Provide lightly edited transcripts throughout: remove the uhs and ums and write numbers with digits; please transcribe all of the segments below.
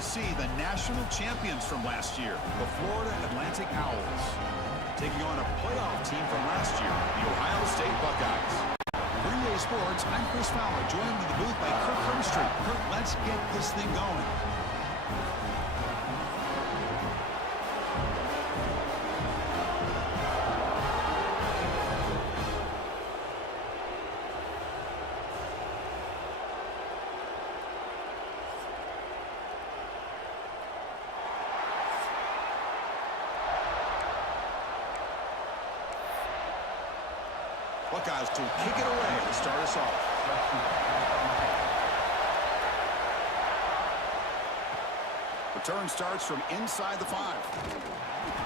we'll see the national champions from last year, the Florida Atlantic Owls, taking on a playoff team from last year, the Ohio State Buckeyes. For EA Sports, I'm Chris Fowler, joined in the booth by Kirk Hermstreet. Kirk, let's get this thing going. Buckeyes to kick it away to start us off. Return starts from inside the 5.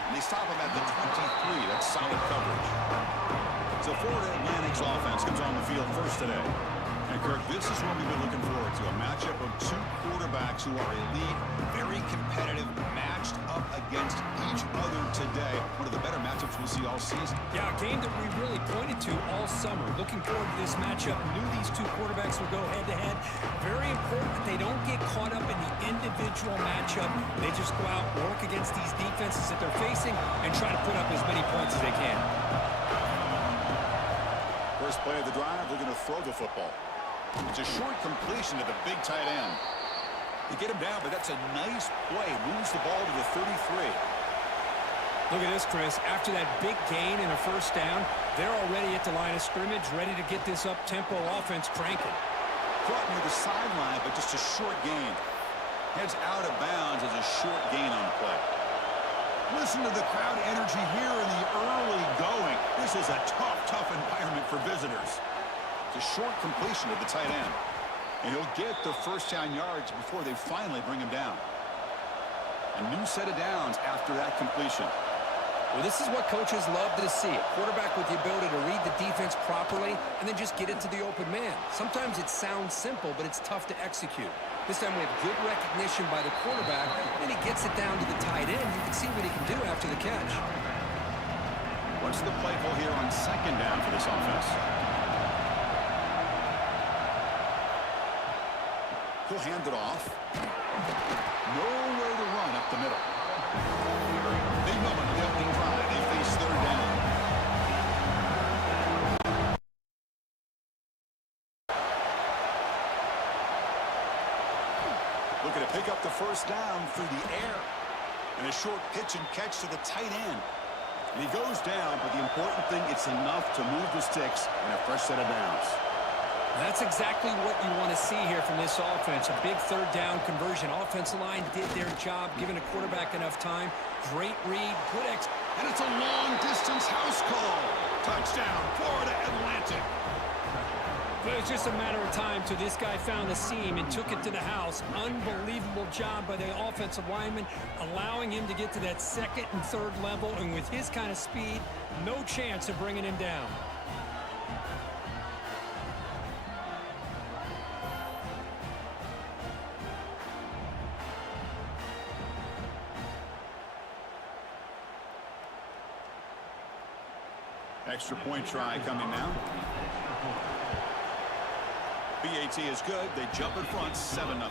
And they stop him at the 23. That's solid coverage. So Florida Atlantic's offense comes on the field first today. And Kirk, this is what we've been looking forward to, a matchup of two quarterbacks who are elite, very competitive, matched up against each other today. One of the better matchups we'll see all season. Yeah, a game that we really pointed to all summer. Looking forward to this matchup. Knew these two quarterbacks would go head-to-head. Very important that they don't get caught up in the individual matchup. They just go out, work against these defenses that they're facing, and try to put up as many points as they can. First play of the drive, they're going to throw the football. It's a short completion to the big tight end. They get him down, but that's a nice play. Moves the ball to the 33. Look at this, Chris. After that big gain and a first down, they're already at the line of scrimmage, ready to get this up-tempo offense cranking. Caught near the sideline, but just a short gain. Heads out of bounds as a short gain on the play. Listen to the crowd energy here in the early going. This is a tough environment for visitors. It's a short completion to the tight end. And he'll get the first down yards before they finally bring him down. A new set of downs after that completion. Well, this is what coaches love to see. A quarterback with the ability to read the defense properly and then just get it to the open man. Sometimes it sounds simple, but it's tough to execute. This time we have good recognition by the quarterback, and he gets it down to the tight end. You can see what he can do after the catch. What's the play call here on second down for this offense? He'll hand it off. Nowhere to run up the middle. Big moment of the opening drive. They face third down. Looking to pick up the first down through the air. And a short pitch and catch to the tight end. And he goes down, but the important thing, it's enough to move the sticks and a fresh set of downs. That's exactly what you want to see here from this offense. A big third down conversion. Offensive line did their job, giving the quarterback enough time. Great read, good and it's a long-distance house call. Touchdown, Florida Atlantic. But it was just a matter of time till this guy found the seam and took it to the house. Unbelievable job by the offensive lineman, allowing him to get to that second and third level. And with his kind of speed, no chance of bringing him down. Extra point try coming now. BAT is good. They jump in front, 7-0.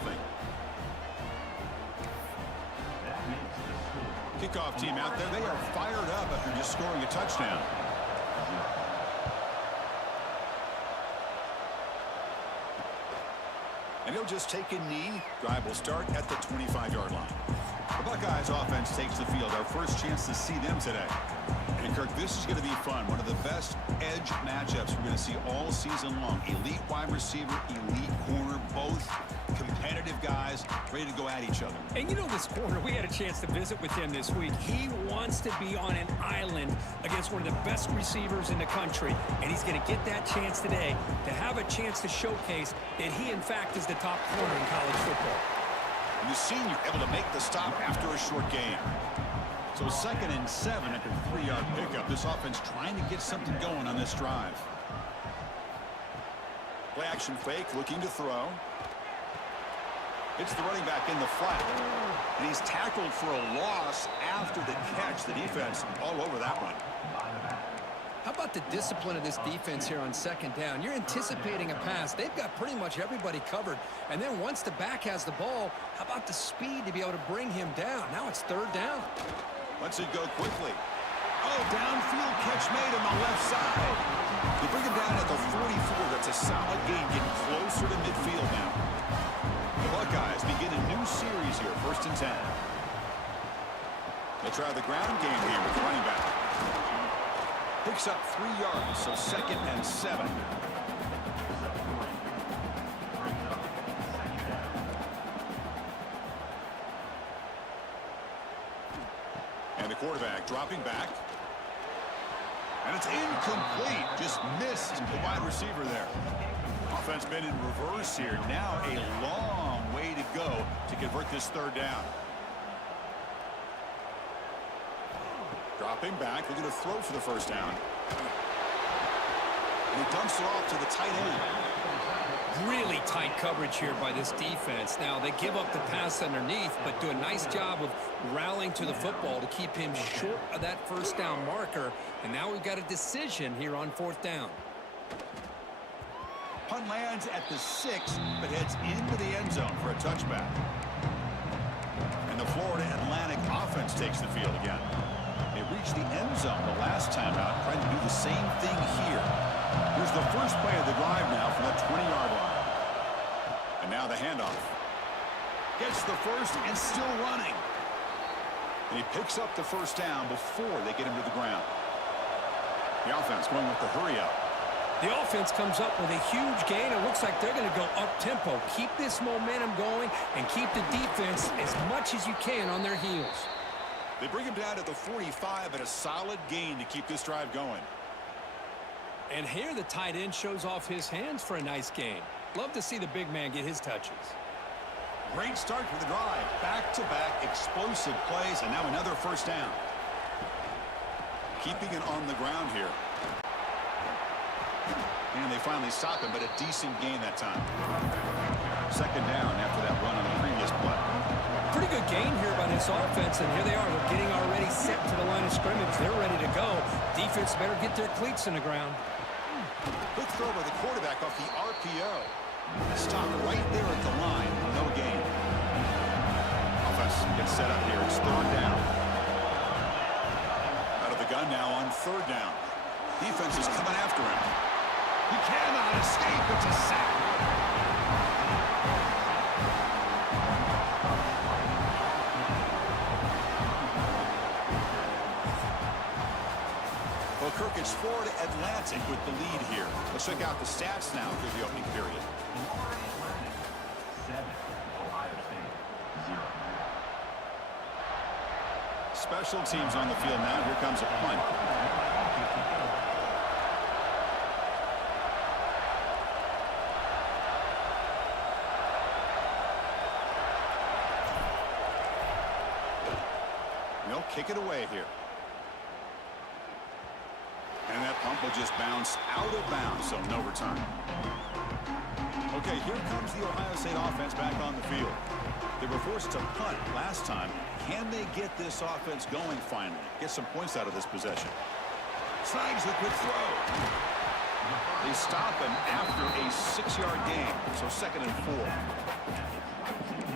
Kickoff team out there. They are fired up after just scoring a touchdown. And he'll just take a knee. Drive will start at the 25-yard line. The Buckeyes offense takes the field. Our first chance to see them today. And Kirk, this is going to be fun. One of the best edge matchups we're going to see all season long. Elite wide receiver, elite corner, both competitive guys ready to go at each other. And you know this corner, we had a chance to visit with him this week. He wants to be on an island against one of the best receivers in the country. And he's going to get that chance today to have a chance to showcase that he, in fact, is the top corner in college football. And the senior able to make the stop after a short gain. So 2nd and 7 after a 3-yard pickup. This offense trying to get something going on this drive. Play action fake, looking to throw. Hits the running back in the flat. And he's tackled for a loss after the catch. The defense all over that one. How about the discipline of this defense here on second down? You're anticipating a pass. They've got pretty much everybody covered. And then once the back has the ball, how about the speed to be able to bring him down? Now it's third down. Lets it go quickly. Oh, downfield catch made on the left side. They bring him down at the 44. That's a solid gain, getting closer to midfield now. The Buckeyes begin a new series here, 1st and 10. They'll try the ground game here with running back. Picks up 3 yards, so 2nd and 7. And the quarterback dropping back. And it's incomplete. Just missed the wide receiver there. Offense been in reverse here. Now a long way to go to convert this 3rd down. Dropping back, looking to throw for the 1st down. And he dumps it off to the tight end. Really tight coverage here by this defense. Now, they give up the pass underneath, but do a nice job of rallying to the football to keep him short of that 1st down marker. And now we've got a decision here on 4th down. Punt lands at the 6, but heads into the end zone for a touchback. And the Florida Atlantic offense takes the field again. They reached the end zone the last time out, trying to do the same thing here. Here's the first play of the drive now from the 20-yard line. And now the handoff. Gets the first and still running. And he picks up the 1st down before they get him to the ground. The offense going with the hurry-up. The offense comes up with a huge gain. It looks like they're going to go up-tempo. Keep this momentum going and keep the defense as much as you can on their heels. They bring him down to the 45 at a solid gain to keep this drive going. And here the tight end shows off his hands for a nice gain. Love to see the big man get his touches. Great start for the drive. Back-to-back explosive plays, and now another 1st down. Keeping it on the ground here. And they finally stop him, but a decent gain that time. 2nd down after that run on the previous play. Pretty good gain here by this offense, and here they are. They're getting already set to the line of scrimmage. They're ready to go. Defense better get their cleats in the ground. Quick throw by the quarterback off the RPO. Stop right there at the line. No gain. Offense gets set up here. It's 3rd down. Out of the gun now on 3rd down. Defense is coming after him. He cannot escape. It's a sack. Well, Kirk, it's Florida Atlantic with the lead here. Let's check out the stats now through the opening period. Florida Atlantic, 7. Ohio State, 0. Special teams on the field now. Here comes a punt. They'll kick it away here. And that pump will just bounce out of bounds, so no return. Okay, here comes the Ohio State offense back on the field. They were forced to punt last time. Can they get this offense going finally? Get some points out of this possession. Snags the quick throw. They stop him after a 6-yard gain, so 2nd and 4.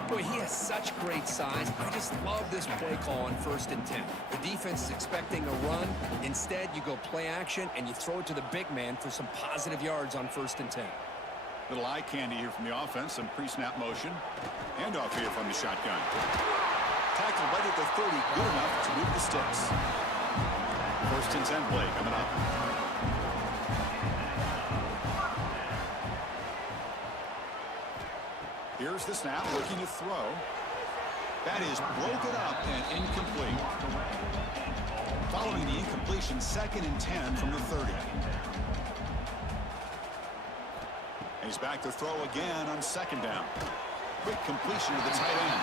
Boy, he has such great size. I just love this play call on 1st and 10. The defense is expecting a run. Instead, you go play action, and you throw it to the big man for some positive yards on 1st and 10. Little eye candy here from the offense. Some pre-snap motion. Handoff here from the shotgun. Tackled right at the 30. Good enough to move the sticks. 1st and 10 play coming up. Here's the snap, looking to throw. That is broken up and incomplete. Following the incompletion, 2nd and 10 from the 30. He's back to throw again on 2nd down. Quick completion to the tight end.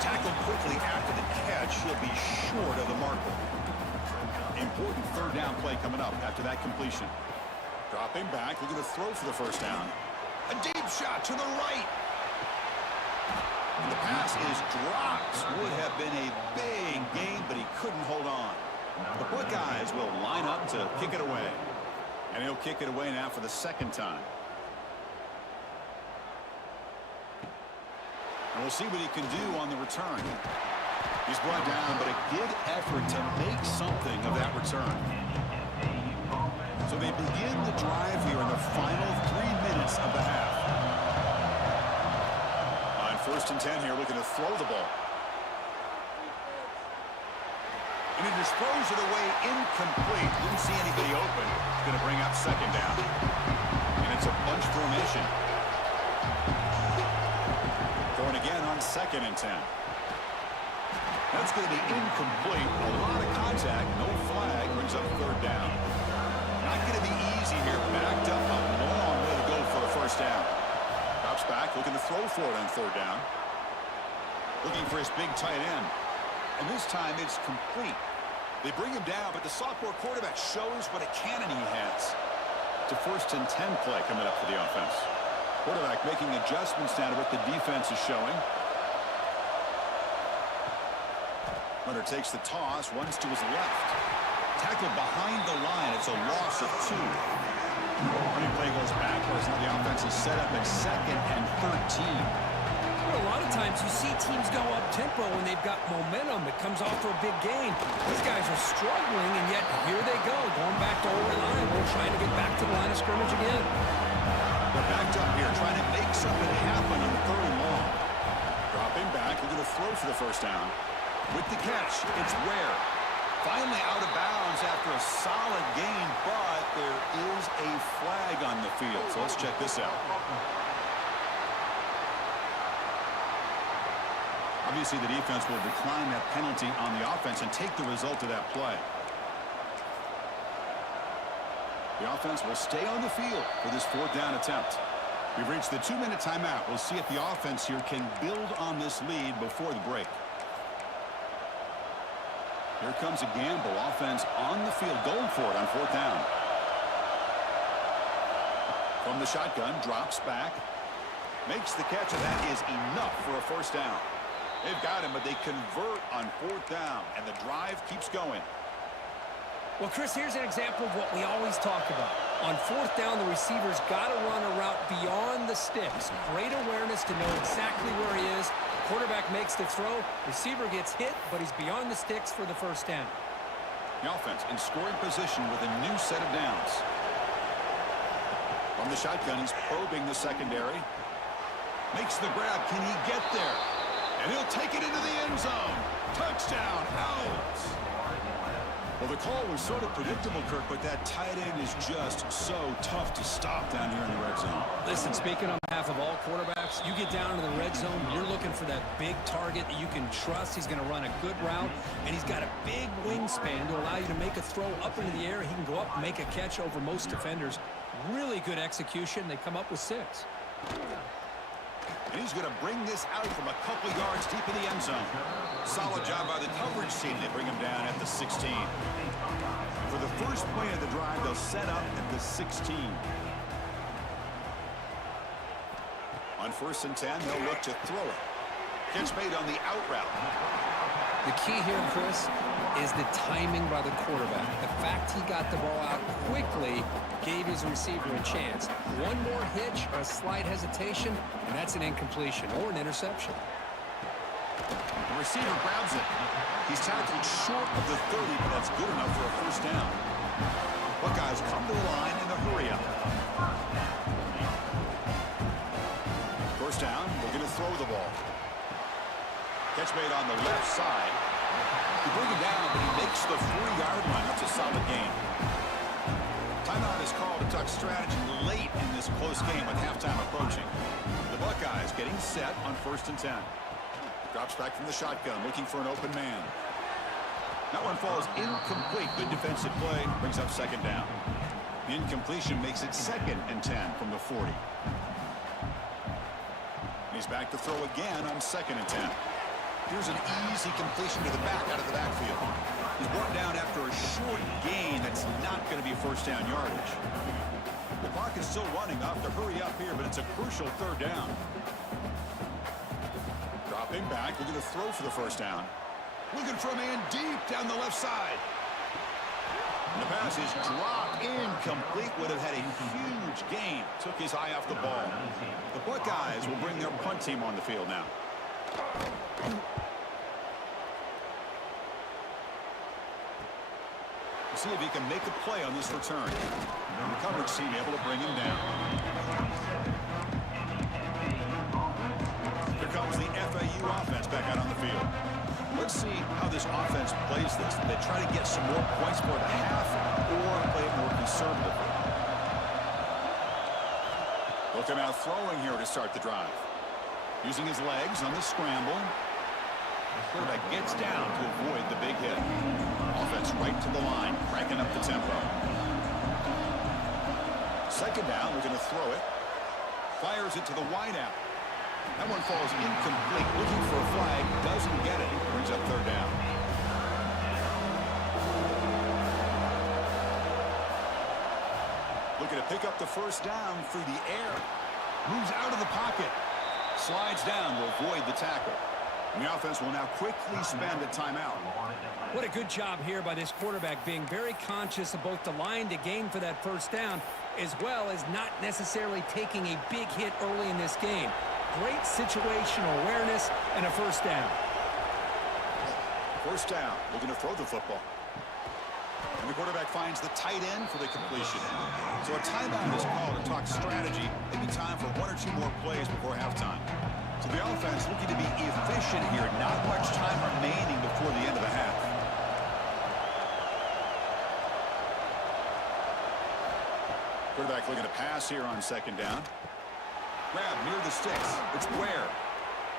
Tackled quickly after the catch. He'll be short of the marker. Important 3rd down play coming up after that completion. Dropping back, looking to throw for the 1st down. A deep shot to the right. And the pass is dropped. Would have been a big gain, but he couldn't hold on. The Buckeyes will line up to kick it away. And he'll kick it away now for the second time. And we'll see what he can do on the return. He's brought down, but a good effort to make something of that return. So they begin the drive here in the final 3 minutes of the half. On 1st and 10 here, looking to throw the ball. And he just throws it away incomplete. Didn't see anybody open. Going to bring up 2nd down. And it's a bunch formation. Going again on 2nd and 10. That's going to be incomplete. A lot of contact. No flag. Brings up 3rd down. Not going to be easy here. Backed up a long way to go for a 1st down. Drops back. Looking to throw for it on 3rd down. Looking for his big tight end. And this time it's complete. They bring him down, but the sophomore quarterback shows what a cannon he has. It's a 1st and 10 play coming up for the offense. Quarterback making adjustments down to what the defense is showing. Runner takes the toss, runs to his left. Tackled behind the line. It's a loss of 2. Running play goes backwards. Now the offense is set up at 2nd and 13. A lot of times you see teams go up-tempo when they've got momentum. It comes off for a big gain. These guys are struggling, and yet here they go, going back to over line. We're trying to get back to the line of scrimmage again. They're backed up here, trying to make something happen on 3rd and long. Dropping back, looking to throw for the 1st down. With the catch, it's Ware. Finally out of bounds after a solid gain, but there is a flag on the field. So let's check this out. Obviously, the defense will decline that penalty on the offense and take the result of that play. The offense will stay on the field for this 4th down attempt. We've reached the 2-minute timeout. We'll see if the offense here can build on this lead before the break. Here comes a gamble. Offense on the field, going for it on 4th down. From the shotgun, drops back. Makes the catch, and that is enough for a 1st down. They've got him, but they convert on 4th down, and the drive keeps going. Well, Chris, here's an example of what we always talk about. On 4th down, the receiver's got to run a route beyond the sticks. Great awareness to know exactly where he is. Quarterback makes the throw. Receiver gets hit, but he's beyond the sticks for the 1st down. The offense in scoring position with a new set of downs. From the shotgun, he's probing the secondary. Makes the grab. Can he get there? And he'll take it into the end zone. Touchdown, out. Well, the call was sort of predictable, Kirk, but that tight end is just so tough to stop down here in the red zone. Listen, speaking on behalf of all quarterbacks, you get down into the red zone, you're looking for that big target that you can trust. He's going to run a good route, and he's got a big wingspan to allow you to make a throw up into the air. He can go up and make a catch over most defenders. Really good execution. They come up with 6. And he's going to bring this out from a couple yards deep in the end zone. Solid job by the coverage team. They bring him down at the 16. For the first play of the drive, they'll set up at the 16. On 1st and 10, they'll look to throw it. Catch made on the out route. The key here, Chris, is the timing by the quarterback. The fact he got the ball out quickly gave his receiver a chance. One more hitch or a slight hesitation, and that's an incompletion or an interception. The receiver grabs it. He's tackled short of the 30, but that's good enough for a 1st down. Buckeyes come to the line in the hurry-up. 1st down, they're going to throw the ball. Catch made on the left side. They bring him down, but he makes the 4-yard line. That's a solid gain. Timeout is called to talk strategy late in this close game with halftime approaching. The Buckeyes getting set on 1st and 10. Drops back from the shotgun, looking for an open man. That one falls incomplete. Good defensive play, brings up 2nd down. The incompletion makes it 2nd and 10 from the 40. And he's back to throw again on 2nd and 10. Here's an easy completion to the back out of the backfield. He's brought down after a short gain that's not going to be 1st down yardage. The clock is still running up to hurry up here, but it's a crucial 3rd down. Dropping back, looking to throw for the 1st down. Looking for a man deep down the left side. And the pass is dropped incomplete. Would have had a huge gain. Took his eye off the ball. The Buckeyes will bring their punt team on the field now. See if he can make a play on this return. And the coverage team able to bring him down. Here comes the FAU offense back out on the field. Let's see how this offense plays this. They try to get some more points for the half or play it more conservatively. Look him out throwing here to start the drive. Using his legs on the scramble. The quarterback gets down to avoid the big hit. Offense right to the line, cranking up the tempo. Second down, we're going to throw it. Fires it to the wideout. That one falls incomplete. Looking for a flag, doesn't get it. Brings up third down. Looking to pick up the first down through the air. Moves out of the pocket. Slides down to avoid the tackle. And the offense will now quickly spend a timeout. What a good job here by this quarterback, being very conscious of both the line to gain for that first down, as well as not necessarily taking a big hit early in this game. Great situational awareness and a first down. First down, looking to throw the football. And the quarterback finds the tight end for the completion. So a timeout is called to talk strategy. Maybe time for one or two more plays before halftime. So the offense looking to be efficient here. Not much time remaining before the end of the half. Quarterback looking to pass here on second down. Grab near the sticks. It's Ware.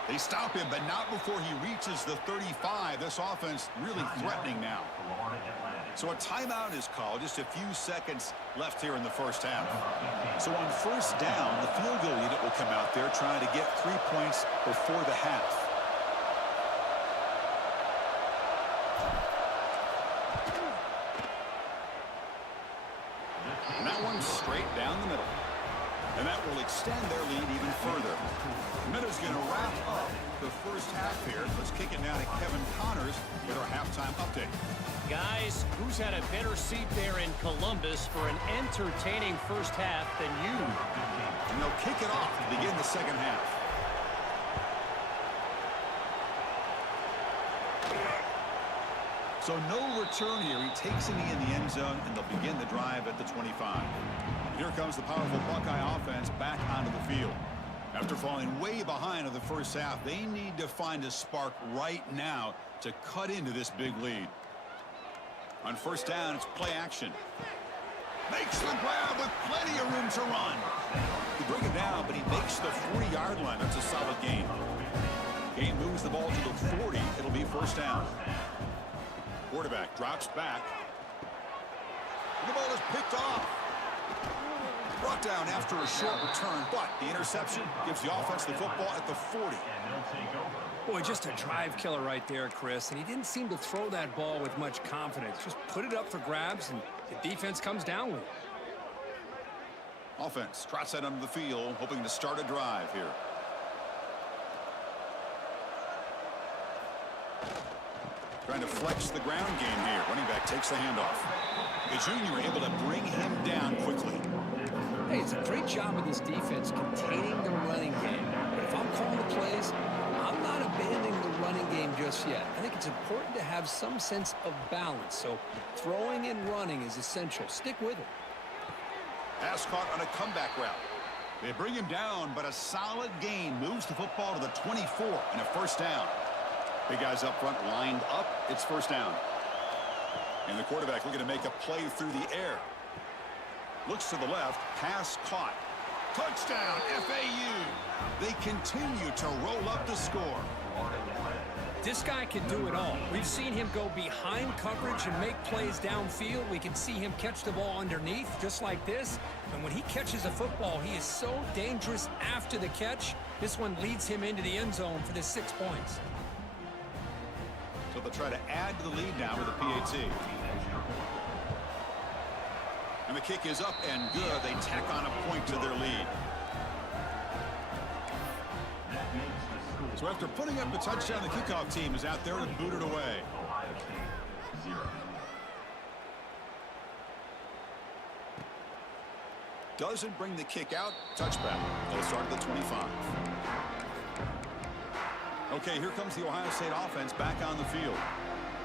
They stop him, but not before he reaches the 35. This offense really threatening now. So a timeout is called. Just a few seconds left here in the first half. So on first down, the field goal unit will come out there trying to get 3 points before the half. And that one straight down the middle. And that will extend their lead even further. Minuta's going to wrap up the first half here. Let's kick it now to Kevin Connors with our halftime update. Guys, who's had a better seat there in Columbus for an entertaining first half than you? And they'll kick it off to begin the second half. So no return here. He takes it in the end zone, and they'll begin the drive at the 25. Here comes the powerful Buckeye offense back onto the field. After falling way behind in the first half, they need to find a spark right now to cut into this big lead. On first down, it's play action. Makes the grab with plenty of room to run. He bring it down, but he makes the 40-yard line. That's a solid gain. Gain moves the ball to the 40. It'll be first down. Quarterback drops back. The ball is picked off. Brought down after a short return, but the interception gives the offense the football at the 40. Boy, just a drive killer right there, Chris. And he didn't seem to throw that ball with much confidence. Just put it up for grabs, and the defense comes down with it. Offense trots that onto the field, hoping to start a drive here. Trying to flex the ground game here. Running back takes the handoff. The junior able to bring him down quickly. Hey, it's a great job of this defense containing the running game. But if I'm calling the plays, I'm not abandoning the running game just yet. I think it's important to have some sense of balance. So throwing and running is essential. Stick with it. Pass caught on a comeback route. They bring him down, but a solid gain moves the football to the 24 and a first down. Big guys up front lined up. It's first down. And the quarterback looking to make a play through the air. Looks to the left. Pass caught. Touchdown, FAU. They continue to roll up the score. This guy can do it all. We've seen him go behind coverage and make plays downfield. We can see him catch the ball underneath, just like this. And when he catches a football, he is so dangerous after the catch. This one leads him into the end zone for the 6 points. So they'll try to add to the lead now with a PAT. And the kick is up and good. They tack on a point to their lead. So after putting up the touchdown, the kickoff team is out there to boot it away. Doesn't bring the kick out. Touchback. They'll start at the 25. Okay, here comes the Ohio State offense back on the field.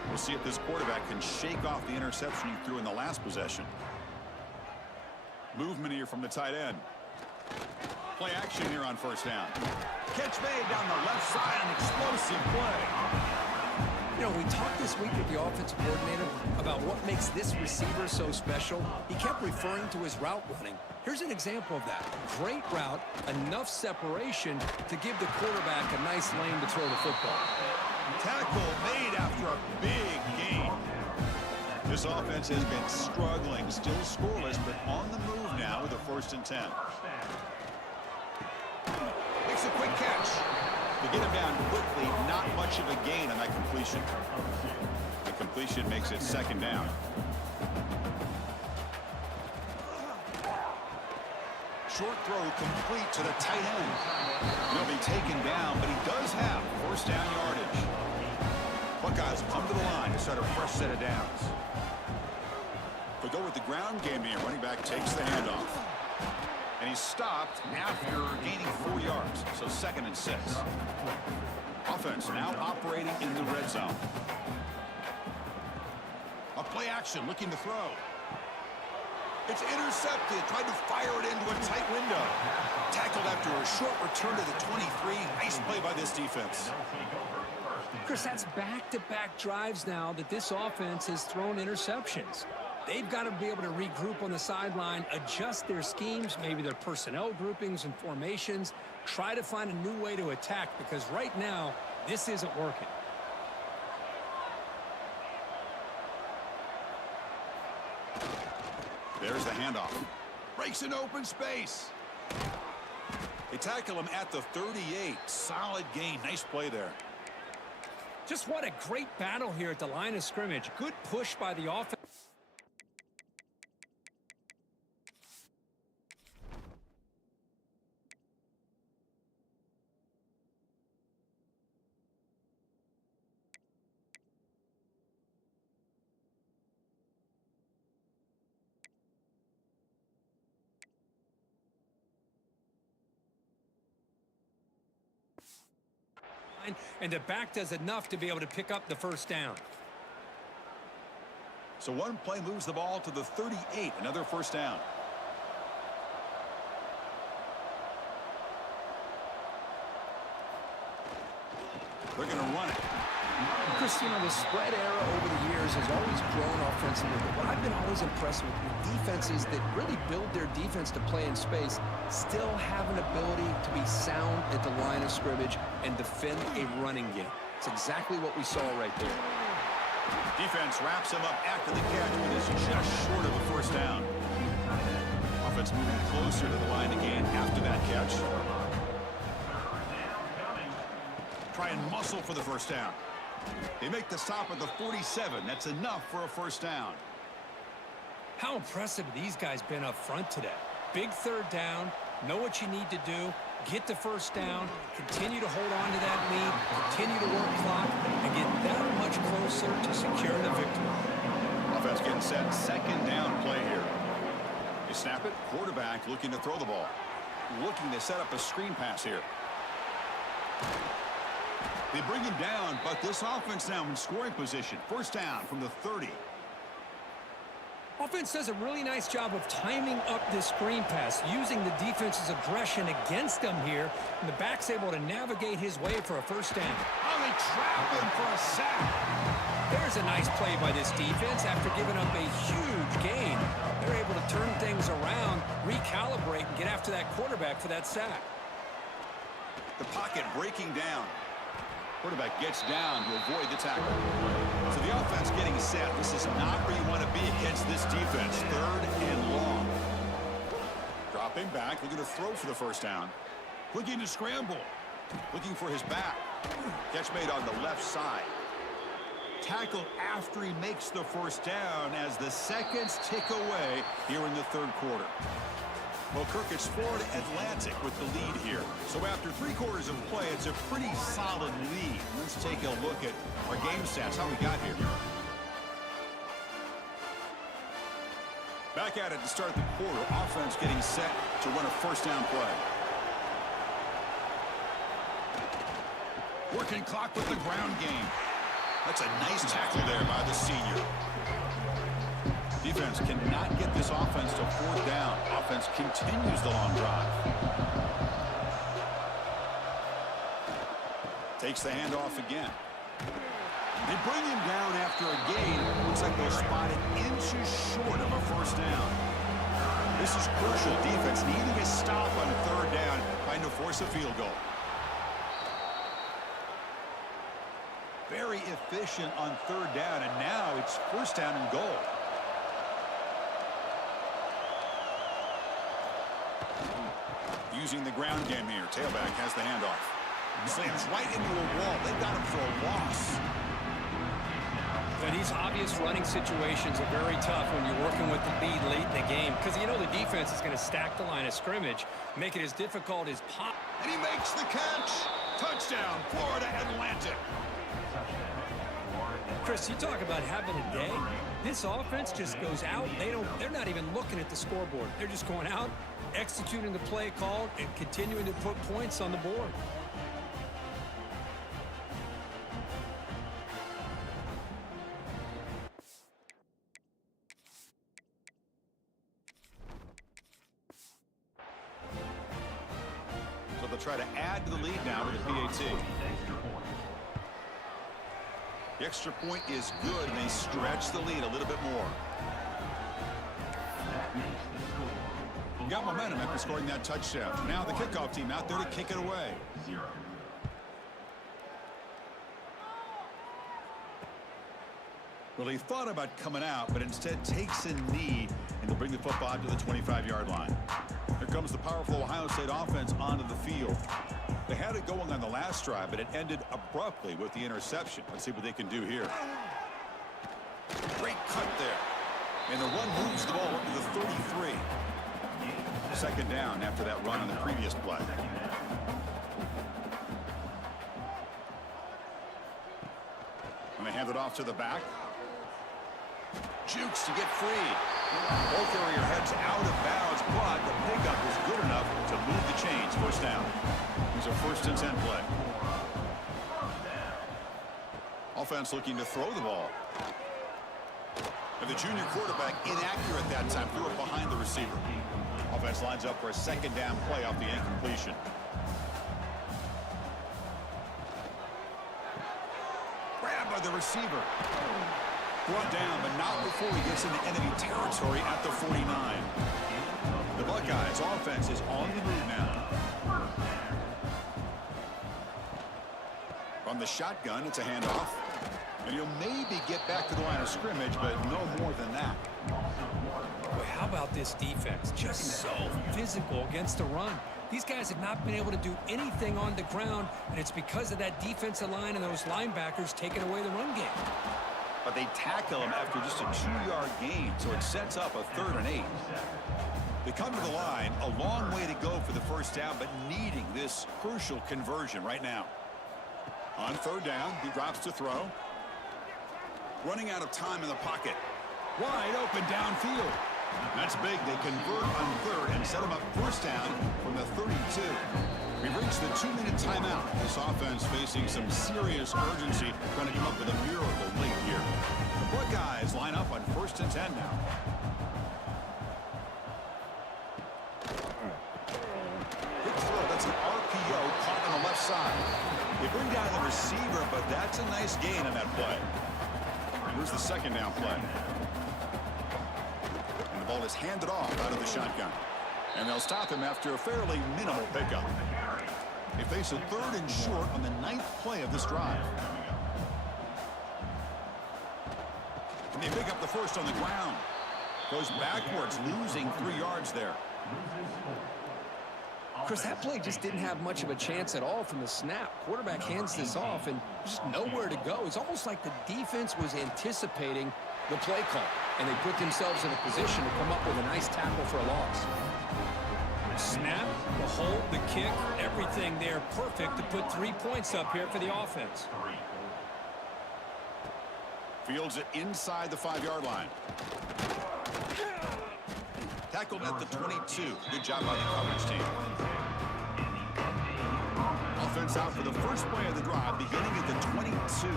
We'll see if this quarterback can shake off the interception he threw in the last possession. Movement here from the tight end. Play action here on first down. Catch made down the left side, an explosive play. You know, we talked this week with the offensive coordinator about what makes this receiver so special. He kept referring to his route running. Here's an example of that. Great route, enough separation to give the quarterback a nice lane to throw the football. Tackle made after a big gain. This offense has been struggling, still scoreless, but on the move now with a 1st and 10. Makes a quick catch. To get him down quickly, not much of a gain on that completion. The completion makes it 2nd down. Short throw complete to the tight end. He'll be taken down, but he does have 1st down yardage. Buckeyes come to the line to start a fresh set of downs. They'll go with the ground game here. Running back takes the handoff. And he's stopped after gaining 4 yards. So 2nd and 6. Offense now operating in the red zone. A play action looking to throw. It's intercepted. Tried to fire it into a tight window. Tackled after a short return to the 23. Nice play by this defense. Chris, that's back-to-back drives now that this offense has thrown interceptions. They've got to be able to regroup on the sideline, adjust their schemes, maybe their personnel groupings and formations, try to find a new way to attack, because right now, this isn't working. There's the handoff. Breaks an open space. They tackle him at the 38. Solid gain. Nice play there. Just what a great battle here at the line of scrimmage. Good push by the offense. And the back does enough to be able to pick up the 1st down. So one play moves the ball to the 38. Another 1st down. They're going to run it. Chris, you know, the spread era over the years has always grown offensively, but what I've been always impressed with defenses that really build their defense to play in space still have an ability to be sound at the line of scrimmage and defend a running game. It's exactly what we saw right there. Defense wraps him up after the catch, but is just short of a 1st down. Offense moving closer to the line again after that catch. Try and muscle for the 1st down. They make the stop at the 47. That's enough for a 1st down. How impressive these guys been up front today. Big 3rd down, know what you need to do, get the 1st down, continue to hold on to that lead, continue to work clock, and get that much closer to securing the victory. Offense getting set. 2nd down play here. They snap it. Quarterback looking to throw the ball. Looking to set up a screen pass here. They bring him down, but this offense now in scoring position. 1st down from the 30. Offense does a really nice job of timing up this screen pass, using the defense's aggression against them here, and the back's able to navigate his way for a 1st down. Oh, they trap him for a sack. There's a nice play by this defense after giving up a huge gain. They're able to turn things around, recalibrate, and get after that quarterback for that sack. The pocket breaking down. Quarterback gets down to avoid the tackle. So the offense getting set. This is not where you want to be against this defense. 3rd and long. Dropping back, looking to throw for the 1st down. Looking to scramble. Looking for his back. Catch made on the left side. Tackle after he makes the 1st down as the seconds tick away here in the 3rd quarter. Well, Kirk, it's Florida Atlantic with the lead here. So after 3 quarters of play, it's a pretty solid lead. Let's take a look at our game stats, how we got here. Back at it to start the quarter. Offense getting set to run a first down play. Working clock with the ground game. That's a nice tackle there by the senior. Defense cannot get this offense to fourth down. Offense continues the long drive. Takes the handoff again. They bring him down after a gain. Looks like they'll spot it inches short of a first down. This is crucial. Defense needing a stop on third down, trying to force a field goal. Very efficient on third down, and now it's first down and goal. Using the ground game here. Tailback has the handoff. Slams right into a wall. They got him for a loss. But these obvious running situations are very tough when you're working with the lead late in the game, because you know the defense is going to stack the line of scrimmage, make it as difficult as possible. And he makes the catch. Touchdown, Florida Atlantic. Chris, you talk about having a day. This offense just goes out. They're not even looking at the scoreboard. They're just going out, executing the play called, and continuing to put points on the board. So they'll try to add to the lead now with a PAT. The extra point is good, and they stretch the lead a little bit more. Got momentum after scoring that touchdown. Now the kickoff team out there to kick it away. Well, he thought about coming out, but instead takes a knee and will bring the football to the 25-yard line. Here comes the powerful Ohio State offense onto the field. They had it going on the last drive, but it ended abruptly with the interception. Let's see what they can do here. Great cut there. And the run moves the ball up to the 33. Second down after that run on the previous play. And they hand it off to the back. Jukes to get free. Ball carrier heads out of bounds, but the pickup is good enough to move the chains. First down. Here's a first and 10 play. Offense looking to throw the ball. And the junior quarterback inaccurate that time. Threw it behind the receiver. Offense lines up for a second down play off the incompletion. Grab by the receiver. Brought down, but not before he gets into enemy territory at the 49. The Buckeyes offense is on the move now. From the shotgun, it's a handoff. And he'll maybe get back to the line of scrimmage, but no more than that. Boy, how about this defense? Just so physical against the run. These guys have not been able to do anything on the ground, and it's because of that defensive line and those linebackers taking away the run game. But they tackle him after just a 2-yard gain, so it sets up a 3rd and 8. They come to the line, a long way to go for the first down, but needing this crucial conversion right now. On 3rd down, he drops to throw. Running out of time in the pocket. Wide open downfield. That's big. They convert on 3rd and set him up first down from the 32. We've reached the 2-minute timeout. This offense facing some serious urgency, trying to come up with a miracle late here. The Buckeyes line up on 1st and 10 now. Big throw. That's an RPO caught on the left side. They bring down the receiver, but that's a nice gain on that play. Here's the second down play. And the ball is handed off out of the shotgun. And they'll stop him after a fairly minimal pickup. They face a 3rd and short on the 9th play of this drive. And they pick up the first on the ground. Goes backwards, losing 3 yards there. Chris, that play just didn't have much of a chance at all from the snap. Quarterback hands this off and just nowhere to go. It's almost like the defense was anticipating the play call, and they put themselves in a position to come up with a nice tackle for a loss. Snap, the hold, the kick, everything there perfect to put 3 points up here for the offense. Fields it inside the 5-yard line. Tackled at the 22. Good job by the coverage team. Offense out for the first play of the drive, beginning at the 22.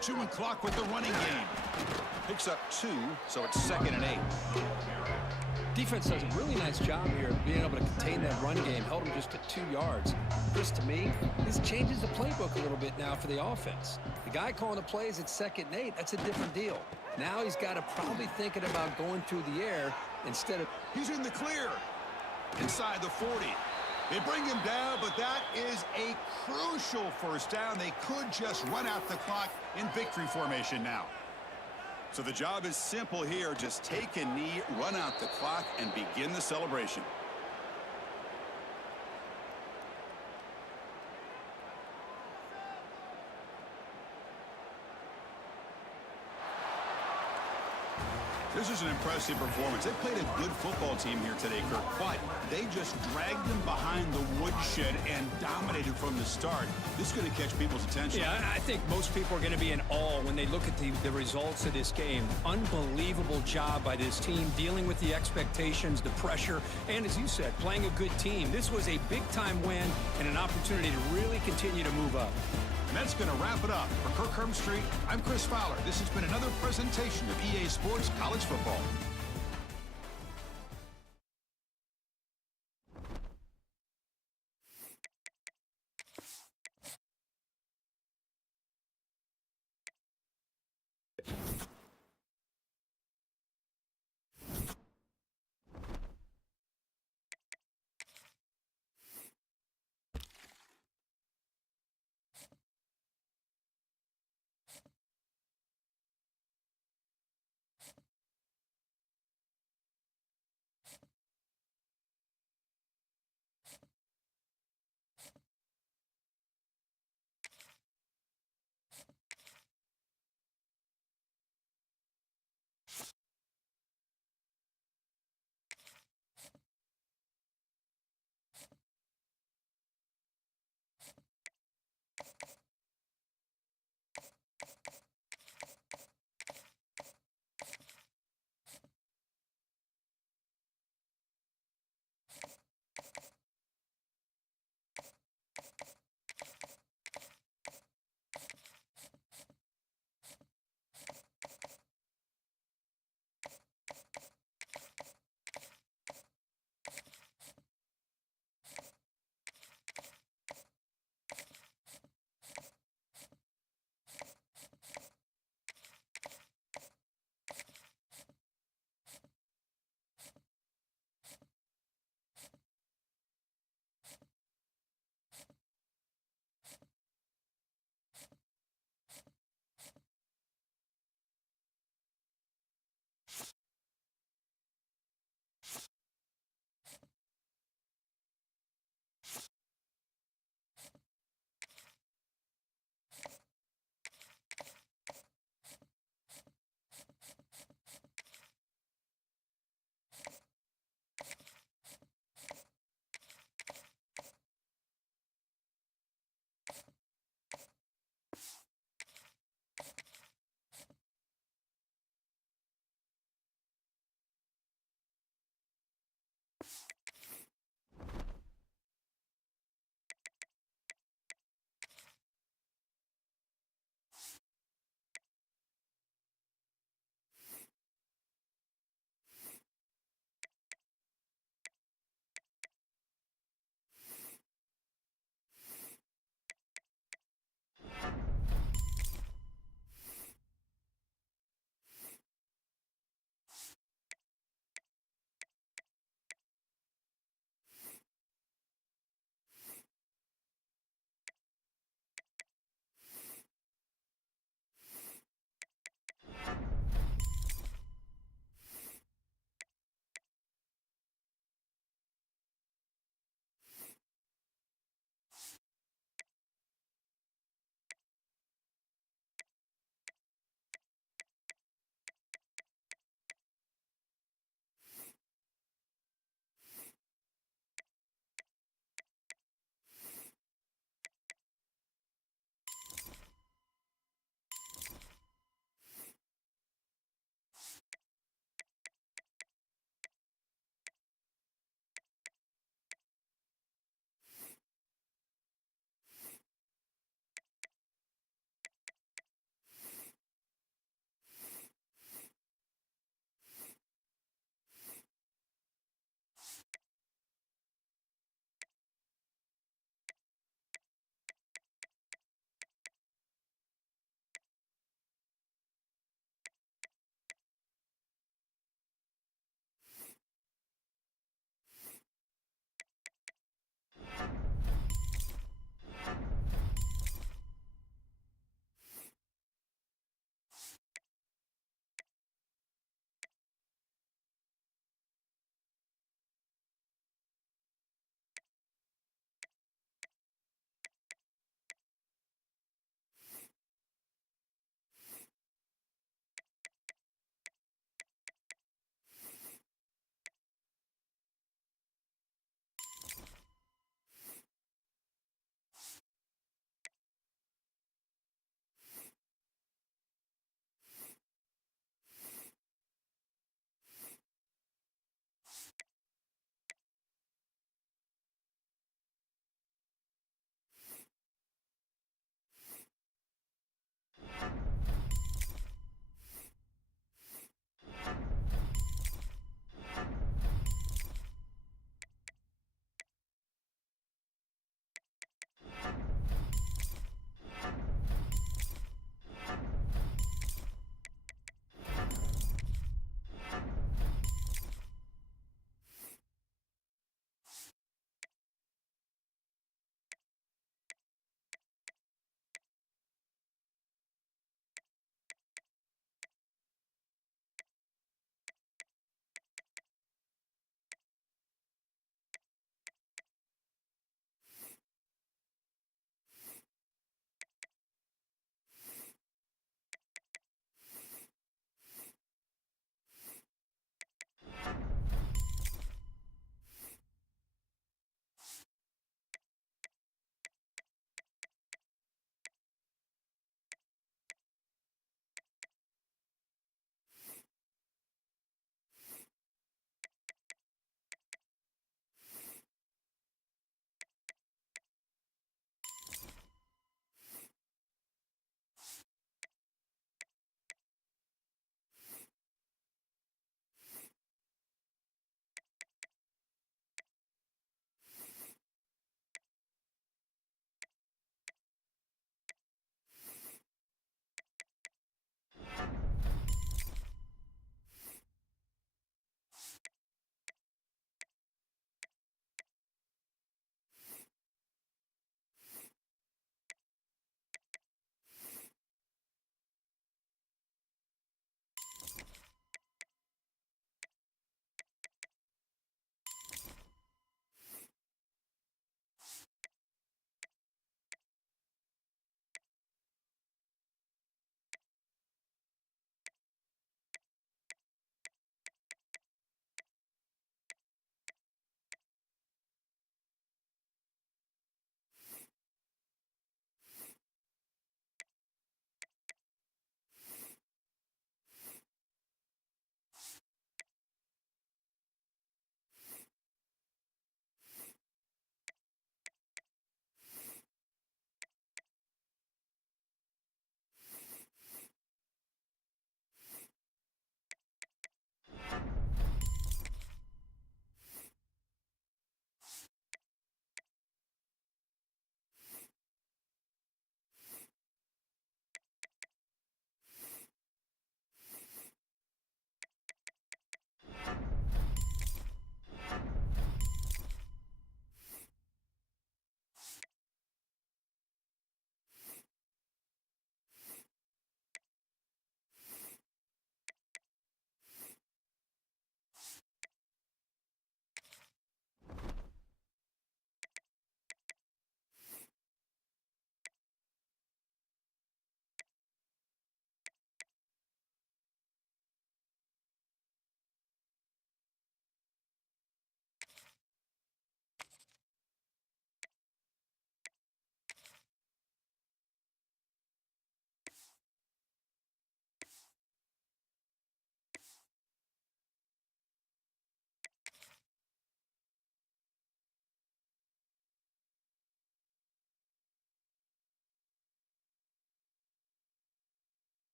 Chewing clock with the running game. Picks up 2, so it's 2nd and 8. Defense does a really nice job here of being able to contain that run game. Held him just to 2 yards. This, to me, this changes the playbook a little bit now for the offense. The guy calling the plays at 2nd and 8, that's a different deal. Now he's got to probably thinking about going through the air instead of... He's in the clear. Inside the 40. They bring him down, but that is a crucial first down. They could just run out the clock in victory formation now. So the job is simple here. Just take a knee, run out the clock, and begin the celebration. This is an impressive performance. They played a good football team here today, Kirk, but they just dragged them behind the woodshed and dominated from the start. This is going to catch people's attention. Yeah, I think most people are going to be in awe when they look at the results of this game. Unbelievable job by this team, dealing with the expectations, the pressure, and as you said, playing a good team. This was a big-time win and an opportunity to really continue to move up. And that's going to wrap it up. For Kirk Herbstreit, I'm Chris Fowler. This has been another presentation of EA Sports College Football.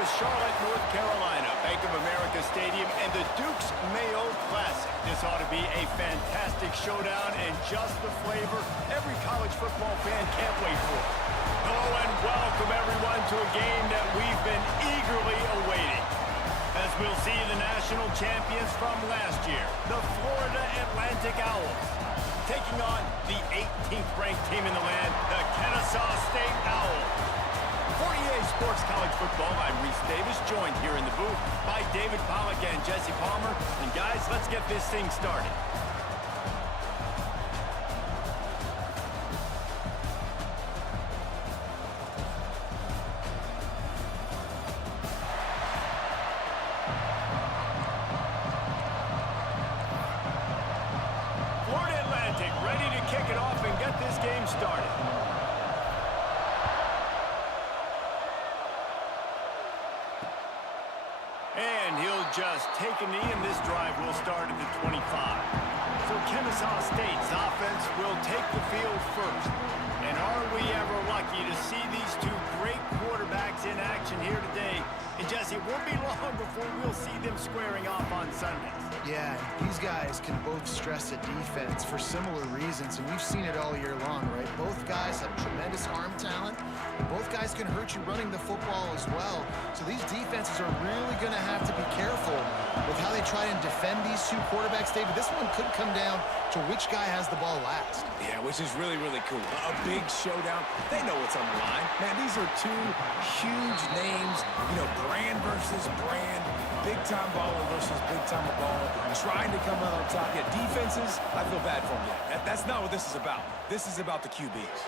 of Charlotte, North Carolina, Bank of America Stadium, and the Duke's Mayo Classic. This ought to be a fantastic showdown and just the flavor every college football fan can't wait for. Hello and welcome everyone to a game that we've been eagerly awaiting. As we'll see the national champions from last year, the Florida Atlantic Owls, taking on the 18th ranked team in the land, the Kennesaw State Owls. For EA Sports College Football, I'm Reese Davis, joined here in the booth by David Pollack and Jesse Palmer. And guys, let's get this thing started. Florida Atlantic ready to kick it off and get this game started. And he'll just take a knee, and this drive will start at the 25. So Kennesaw State's offense will take the field first. And are we ever lucky to see these two great quarterbacks in action here today? And Jesse, it won't be long before we'll see them squaring off on Sundays. Yeah, these guys can both stress a defense for similar reasons, and we've seen it all year long, right? Both guys have tremendous arm talent. Both guys can hurt you running the football as well. So these defenses are really going to have to be careful with how they try and defend these two quarterbacks, David. This one could come down to which guy has the ball last. Yeah, which is really, really cool. A big showdown. They know what's on the line. Man, these are two huge names. You know, brand versus brand. Big-time baller versus big-time baller. Trying to come out on top. Yeah, defenses, I feel bad for them. Yeah, that's not what this is about. This is about the QBs.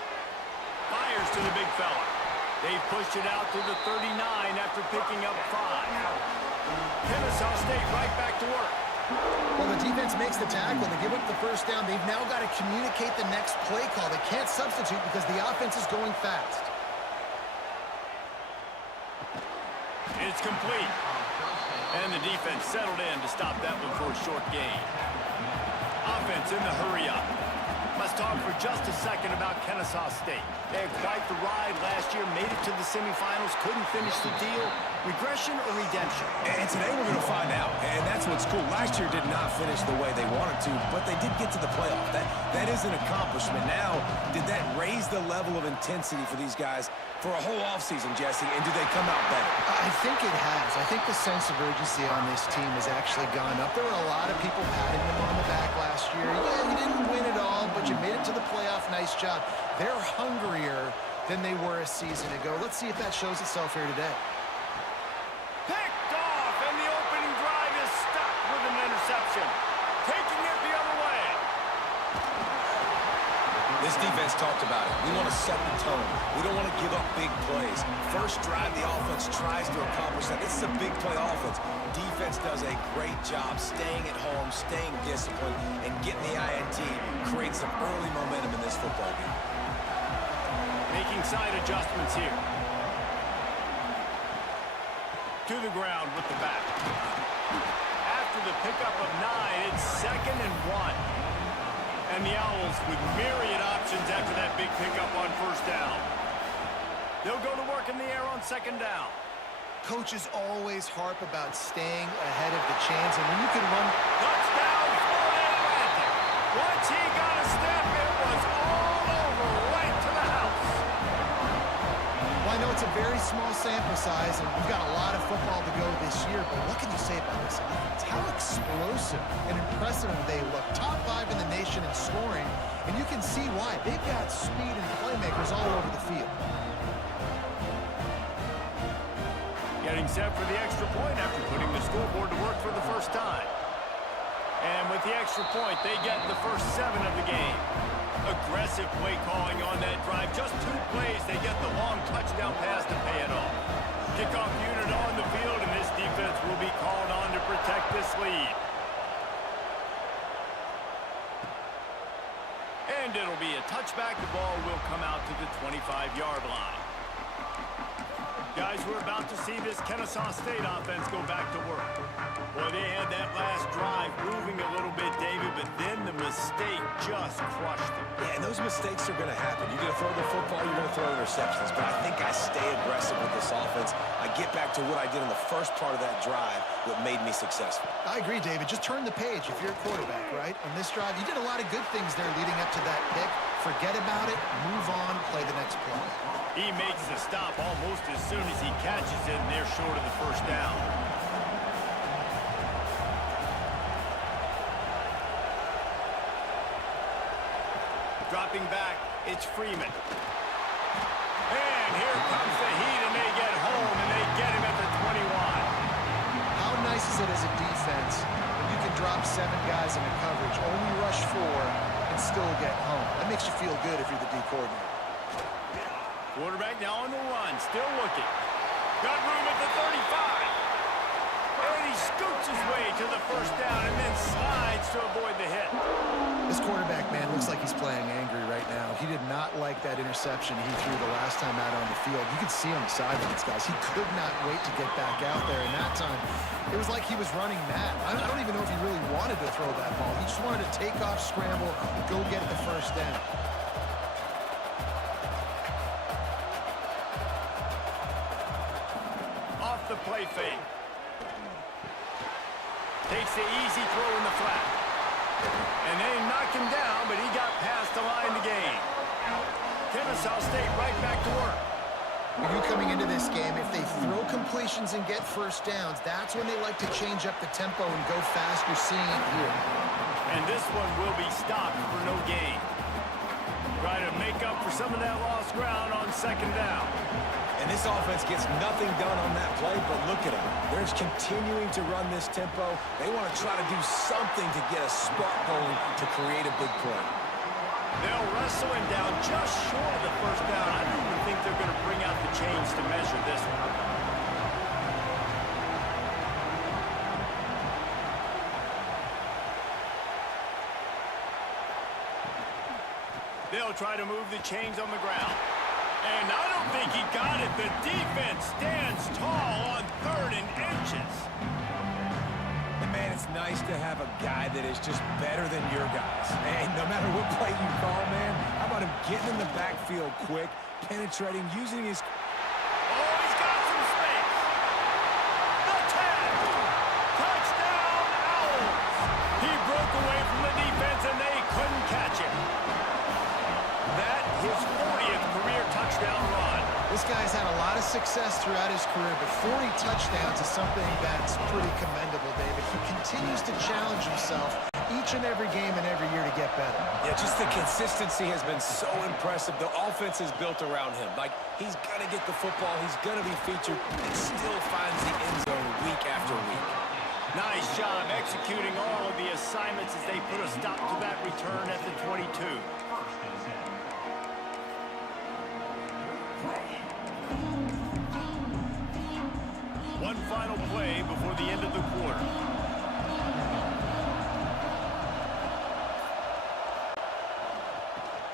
Fires to the big fella. They've pushed it out to the 39 after picking up 5. Kennesaw State right back to work. Well, the defense makes the tackle. They give up the first down. They've now got to communicate the next play call. They can't substitute because the offense is going fast. It's complete. And the defense settled in to stop that one for a short gain. Offense in the hurry up. Let's talk for just a second about Kennesaw State. They had quite the ride last year, made it to the semifinals, couldn't finish the deal. Regression or redemption? And today we're going to find out. And that's what's cool. Last year did not finish the way they wanted to, but they did get to the playoff. That is an accomplishment. Now, did that raise the level of intensity for these guys for a whole offseason, Jesse? And do they come out better? I think it has. I think the sense of urgency on this team has actually gone up. There were a lot of people patting them on the back last year. Yeah, you didn't win it all, but you made it to the playoff. Nice job. They're hungrier than they were a season ago. Let's see if that shows itself here today. Picked off, and the opening drive is stopped with an interception. Taking it the other way. This defense talked about it. We want to set the tone. We don't want to give up big plays. First drive, the offense tries to accomplish that. This is a big play offense. Defense does a great job staying at home, staying disciplined, and getting the INT, create some early momentum in this football game. Making side adjustments here. To the ground with the back. After the pickup of 9, it's 2nd and 1. And the Owls with myriad options after that big pickup on first down. They'll go to work in the air on 2nd down. Coaches always harp about staying ahead of the chains, and when you can run... Touchdown, Florida Atlantic. Once he got a step, it was all over, right to the house. Well, I know it's a very small sample size, and we've got a lot of football to go this year, but what can you say about this offense? How explosive and impressive they look. Top 5 in the nation in scoring, and you can see why. They've got speed and playmakers all over the field. Getting set for the extra point after putting the scoreboard to work for the first time. And with the extra point, they get the first 7 of the game. Aggressive play calling on that drive. Just 2 plays, they get the long touchdown pass to pay it off. Kickoff unit on the field, and this defense will be called on to protect this lead. And it'll be a touchback. The ball will come out to the 25-yard line. Guys, we're about to see this Kennesaw State offense go back to work. Boy, they had that last drive moving a little bit, David, but then the mistake just crushed them. Yeah, and those mistakes are going to happen. You're going to throw the football, you're going to throw interceptions. But I think I stay aggressive with this offense. I get back to what I did in the first part of that drive, what made me successful. I agree, David. Just turn the page if you're a quarterback, right? On this drive, you did a lot of good things there leading up to that pick. Forget about it, move on, play the next play. He makes the stop almost as soon as he catches it, and they're short of the first down. Dropping back, it's Freeman. And here comes the heat, and they get home, and they get him at the 21. How nice is it as a defense when you can drop 7 guys in a coverage, only rush 4, and still get home? That makes you feel good if you're the D coordinator. Quarterback now on the run, still looking. Got room at the 35. And he scoots his way to the first down and then slides to avoid the hit. This quarterback, man, looks like he's playing angry right now. He did not like that interception he threw the last time out on the field. You could see on the sidelines, guys. He could not wait to get back out there. And that time, it was like he was running mad. I don't even know if he really wanted to throw that ball. He just wanted to take off, scramble, go get the first down. Off the play fake. Takes the easy throw in the flat. And they knocked him down, but he got past the line to gain. Kennesaw State right back to work. When you're coming into this game, if they throw completions and get first downs, that's when they like to change up the tempo and go fast. You're seeing it here. And this one will be stopped for no gain. Try to make up for some of that lost ground on second down. And this offense gets nothing done on that play, but look at them. They're continuing to run this tempo. They want to try to do something to get a spark going to create a big play. They'll wrestle him down just short of the first down. I don't even think they're going to bring out the chains to measure this one. They'll try to move the chains on the ground. And I don't think he got it. The defense stands tall on 3rd and inches. And man, it's nice to have a guy that is just better than your guys. And no matter what play you call, man, how about him getting in the backfield quick, penetrating, using his... Oh, he's got some space. The tag. Touchdown, Owls. He broke away from the defense, and they couldn't catch him. That his 40th career touchdown run. This guy's had a lot of success throughout his career, but 40 touchdowns is something that's pretty commendable, David. He continues to challenge himself each and every game and every year to get better. Yeah, just the consistency has been so impressive. The offense is built around him. Like, he's going to get the football, he's going to be featured, and still finds the end zone week after week. Nice job executing all of the assignments as they put a stop to that return at the 22. One final play before the end of the quarter.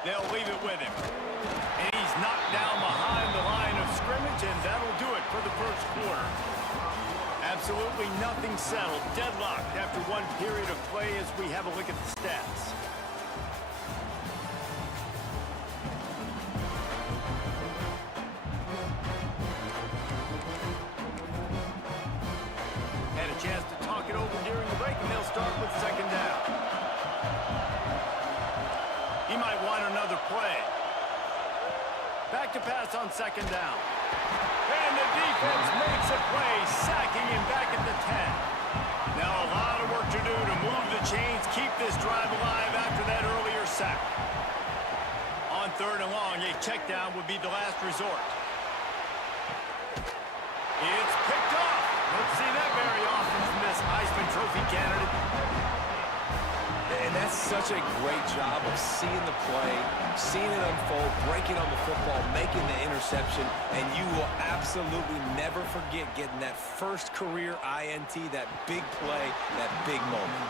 They'll leave it with him. And he's knocked down behind the line of scrimmage, and that'll do it for the first quarter. Absolutely nothing settled. Deadlocked after one period of play as we have a look at the stats. Had a chance to talk it over during the break, and they'll start with second down. He might want another play. Back to pass on second down. And the defense makes a play, sacking him back at the 10. Now a lot of work to do to move the chains, keep this drive alive after that earlier sack. On 3rd and long, a check down would be the last resort. It's picked off. Don't see that very often from this Heisman Trophy candidate. And that's such a great job of seeing the play, seeing it unfold, breaking on the football, making the interception, and you will absolutely never forget getting that first career INT, that big play, that big moment.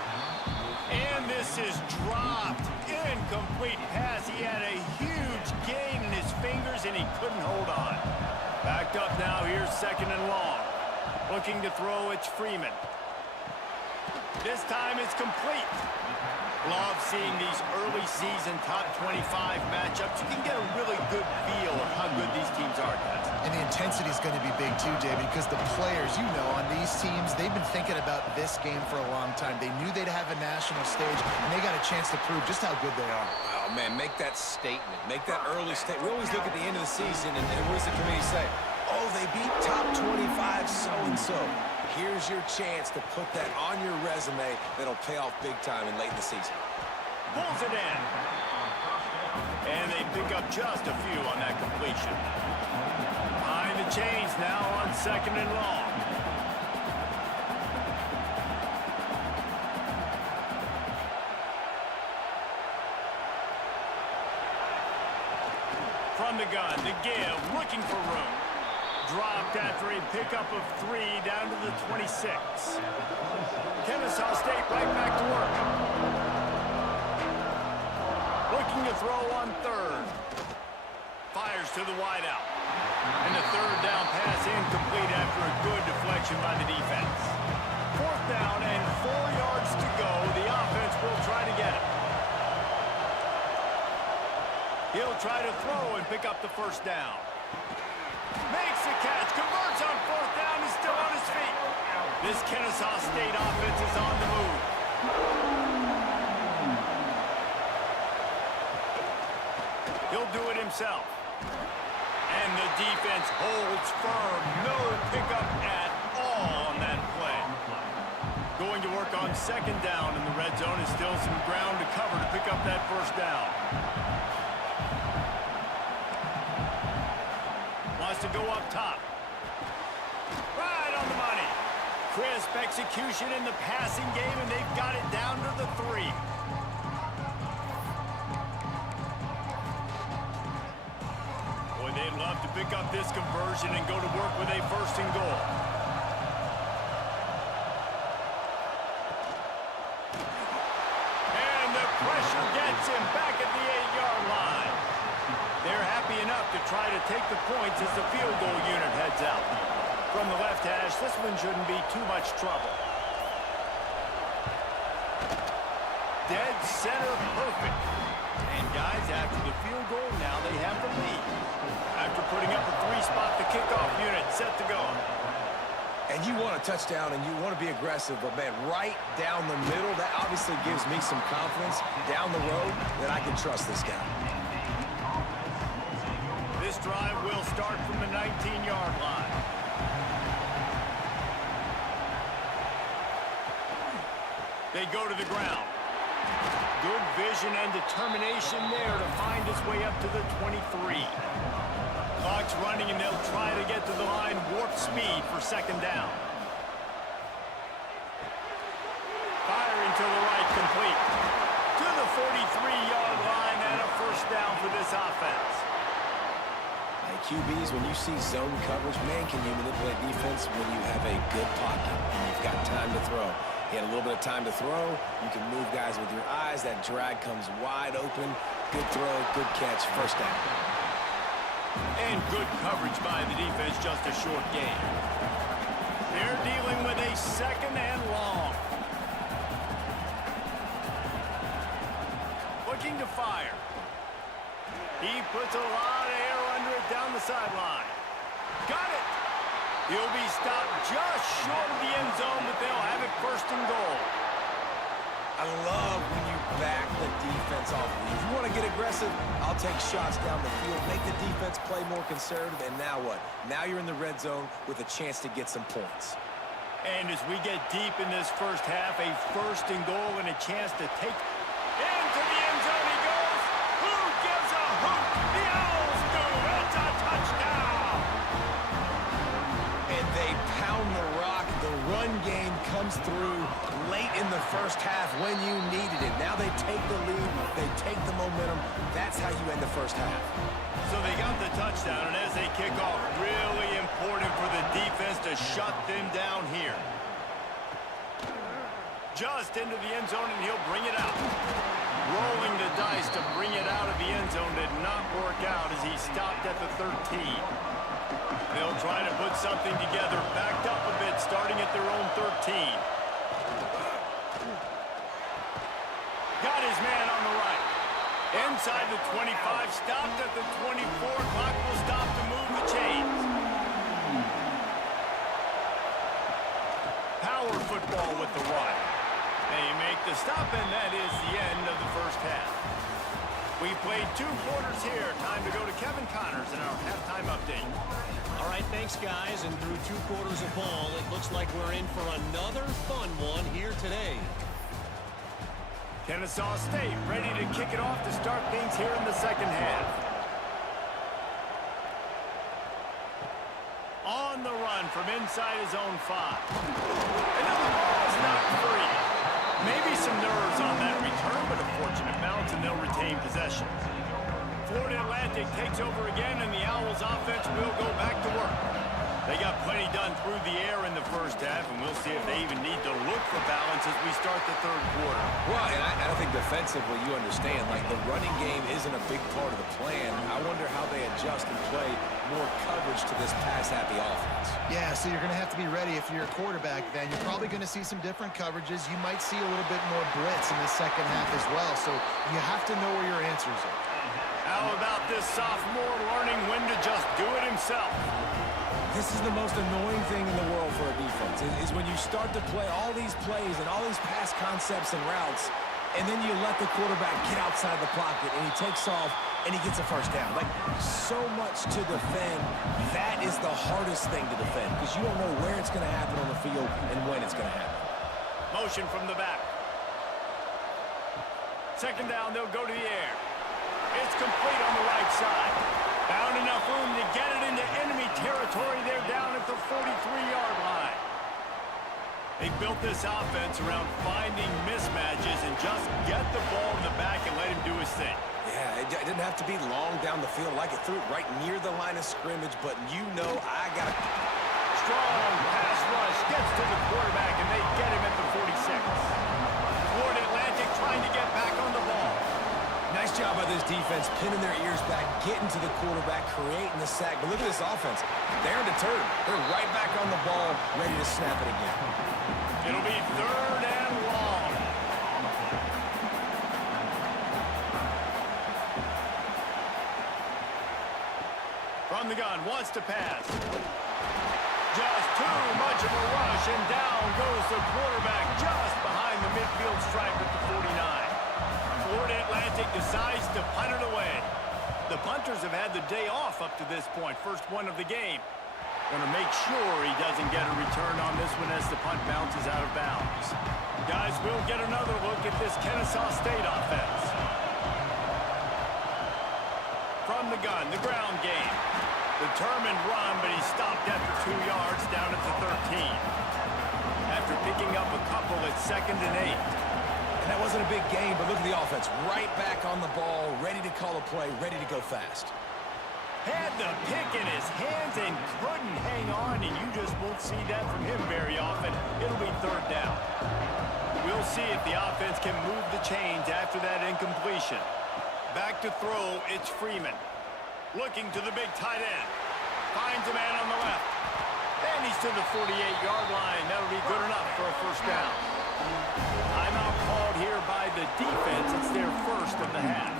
And this is dropped. Incomplete pass. He had a huge gain in his fingers, and he couldn't hold on. Backed up now. Here's second and long. Looking to throw, it's Freeman. This time it's complete. Love seeing these early season top 25 matchups. You can get a really good feel of how good these teams are, guys. And the intensity is going to be big too, David, because the players, you know, on these teams, they've been thinking about this game for a long time. They knew they'd have a national stage, and they got a chance to prove just how good they are. Oh, man, make that statement. Make that early statement. We always look at the end of the season, and what does the committee say? Oh, they beat top 25 so-and-so. Here's your chance to put that on your resume that'll pay off big time in late in the season. Pulls it in. And they pick up just a few on that completion. Behind the chains now on 2nd and long. From the gun, the give, looking for room. Dropped after a pickup of 3 down to the 26. Kennesaw State right back to work. Looking to throw on 3rd. Fires to the wideout. And the 3rd down pass incomplete after a good deflection by the defense. 4th down and 4 yards to go. The offense will try to get it. He'll try to throw and pick up the 1st down. Makes the catch, converts on 4th down, he's still on his feet. This Kennesaw State offense is on the move. He'll do it himself. And the defense holds firm. No pickup at all on that play. Going to work on 2nd down in the red zone is still some ground to cover to pick up that 1st down. To go up top. Right on the money. Crisp execution in the passing game, and they've got it down to the 3. Boy, they'd love to pick up this conversion and go to work with a 1st and goal. And the pressure gets him back at the 8-yard line. They're happy enough to try to take the points as the field goal unit heads out. From the left hash, this one shouldn't be too much trouble. Dead center perfect. And guys, after the field goal, now they have the lead. After putting up a 3-spot, the kickoff unit set to go. And you want a touchdown and you want to be aggressive, but man, right down the middle, that obviously gives me some confidence down the road that I can trust this guy. This drive will start from the 19-yard line. They go to the ground. Good vision and determination there to find his way up to the 23. Clock's running and they'll try to get to the line warp speed for 2nd down. Firing to the right, complete. To the 43-yard line and a 1st down for this offense. QBs, when you see zone coverage, man, can you manipulate defense when you have a good pocket and you've got time to throw. He had a little bit of time to throw. You can move guys with your eyes. That drag comes wide open. Good throw, good catch, 1st down. And good coverage by the defense, just a short gain. They're dealing with a 2nd and long. Looking to fire. He puts a lot of air under it down the sideline. Got it. He'll be stopped just short of the end zone, but they'll have it 1st and goal. I love when you back the defense off. If you want to get aggressive, I'll take shots down the field, make the defense play more conservative, and now what? Now you're in the red zone with a chance to get some points. And as we get deep in this 1st half, a 1st and goal and a chance to take into the end zone he goes. Who gives a hoot? The Owls do. It's a touchdown. And they pound the rock. The run game comes through late in the 1st half when you needed it. Now they take the lead. They take the momentum. That's how you end the 1st half. So they got the touchdown, and as they kick off, really important for the defense to shut them down here. Just into the end zone, and he'll bring it out. Rolling the dice to bring it out of the end zone did not work out as he stopped at the 13. They'll try to put something together, backed up a bit, starting at their own 13. Got his man on the right. Inside the 25, stopped at the 24. Clock will stop to move the chains. Power football with the run. They make the stop, and that is the end of the first half. We played 2 quarters here. Time to go to Kevin Connors in our halftime update. All right, thanks, guys. And through 2 quarters of ball, it looks like we're in for another fun one here today. Kennesaw State ready to kick it off to start things here in the second half. On the run from inside his own 5. And now the ball's not free. Maybe some nerves on that return, but a fortunate bounce, and they'll retain possession. Florida Atlantic takes over again, and the Owls offense will go back to work. They got plenty done through the air in the first half, and we'll see if they even need to look for balance as we start the third quarter. Well, and I think defensively, you understand, like the running game isn't a big part of the plan. I wonder how they adjust and play more coverage to this pass-happy offense. Yeah, so you're going to have to be ready if you're a quarterback then. You're probably going to see some different coverages. You might see a little bit more blitz in the second half as well, so you have to know where your answers are. How about this sophomore learning when to just do it himself? This is the most annoying thing in the world for a defense, is when you start to play all these plays and all these pass concepts and routes, and then you let the quarterback get outside the pocket, and he takes off, and he gets a first down. Like, so much to defend. That is the hardest thing to defend, because you don't know where it's going to happen on the field and when it's going to happen. Motion from the back. Second down, they'll go to the air. It's complete on the right side. Found enough room to get it into enemy territory. They're down at the 43-yard line. They built this offense around finding mismatches and just get the ball in the back and let him do his thing. Yeah, it didn't have to be long down the field. Like it threw it right near the line of scrimmage, but you know I got to... Strong pass rush gets to the quarterback, and they get him at the 46. Florida Atlantic trying to get back on the ball. Nice job by this defense, pinning their ears back, getting to the quarterback, creating the sack. But look at this offense. They're undeterred. They're right back on the ball, ready to snap it again. It'll be third and long. From the gun, wants to pass. Just too much of a rush, and down goes the quarterback just behind the midfield stripe at the 49. Florida Atlantic decides to punt it away. The punters have had the day off up to this point. First one of the game. Going to make sure he doesn't get a return on this one as the punt bounces out of bounds. Guys, we'll get another look at this Kennesaw State offense. From the gun, the ground game. Determined run, but he stopped after 2 yards down at the 13. After picking up a couple at 2nd and 8. That wasn't a big game, but look at the offense. Right back on the ball, ready to call a play, ready to go fast. Had the pick in his hands and couldn't hang on, and you just won't see that from him very often. It'll be third down. We'll see if the offense can move the chains after that incompletion. Back to throw, it's Freeman. Looking to the big tight end. Finds a man on the left. And he's to the 48-yard line. That'll be good enough for a first down. Timeout called here by the defense. It's their first of the half.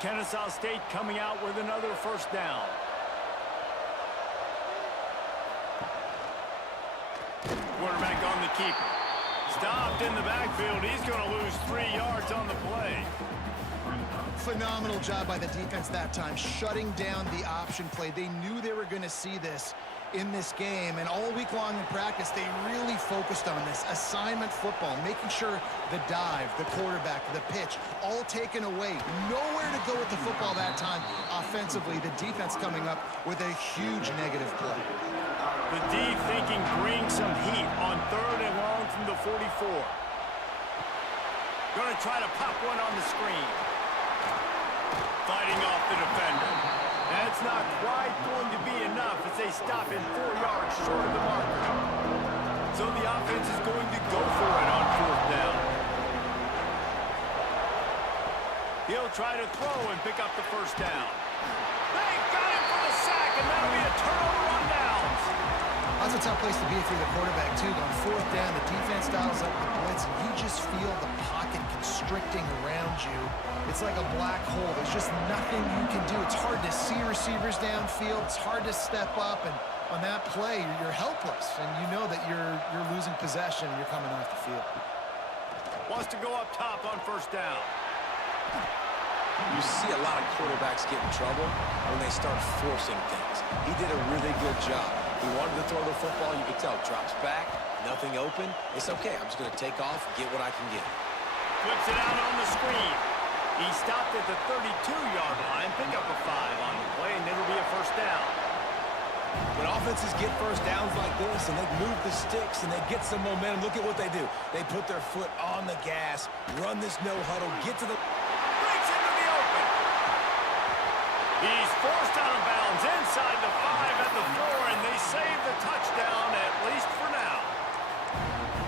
Kennesaw State coming out with another first down. Quarterback on the keeper. Stopped in the backfield. He's going to lose 3 yards on the play. Phenomenal job by the defense that time, shutting down the option play. They knew they were going to see this in this game, and all week long in practice, they really focused on this assignment football, making sure the dive, the quarterback, the pitch, all taken away. Nowhere to go with the football that time offensively. The defense coming up with a huge negative play. The D thinking bring some heat on 3rd and long from the 44. Going to try to pop one on the screen. Fighting off the defender. That's not quite going to be enough as they stop him 4 yards short of the marker. So the offense is going to go for it on 4th down. He'll try to throw and pick up the first down. They got him for the sack, and that'll be a turnover on downs. That's a tough place to be if you're the quarterback, too. On 4th down, the defense dials up the blitz, and you just feel the pocket constricting around you. It's like a black hole. There's just nothing you can do. It's hard to see receivers downfield. It's hard to step up, and on that play, you're helpless, and you know that you're losing possession and you're coming off the field. Wants to go up top on first down. You see a lot of quarterbacks get in trouble when they start forcing things. He did a really good job. He wanted to throw the football. You could tell. Drops back, nothing open. It's okay. I'm just going to take off, get what I can get. Flips it out on the screen. He stopped at the 32-yard line. Pick up a 5 on the play, and it'll be a first down. When offenses get first downs like this and they move the sticks and they get some momentum, look at what they do. They put their foot on the gas, run this no huddle, get to the... Breaks into the open. He's forced out of bounds inside the 5 at the 4, and they save the touchdown, at least for now.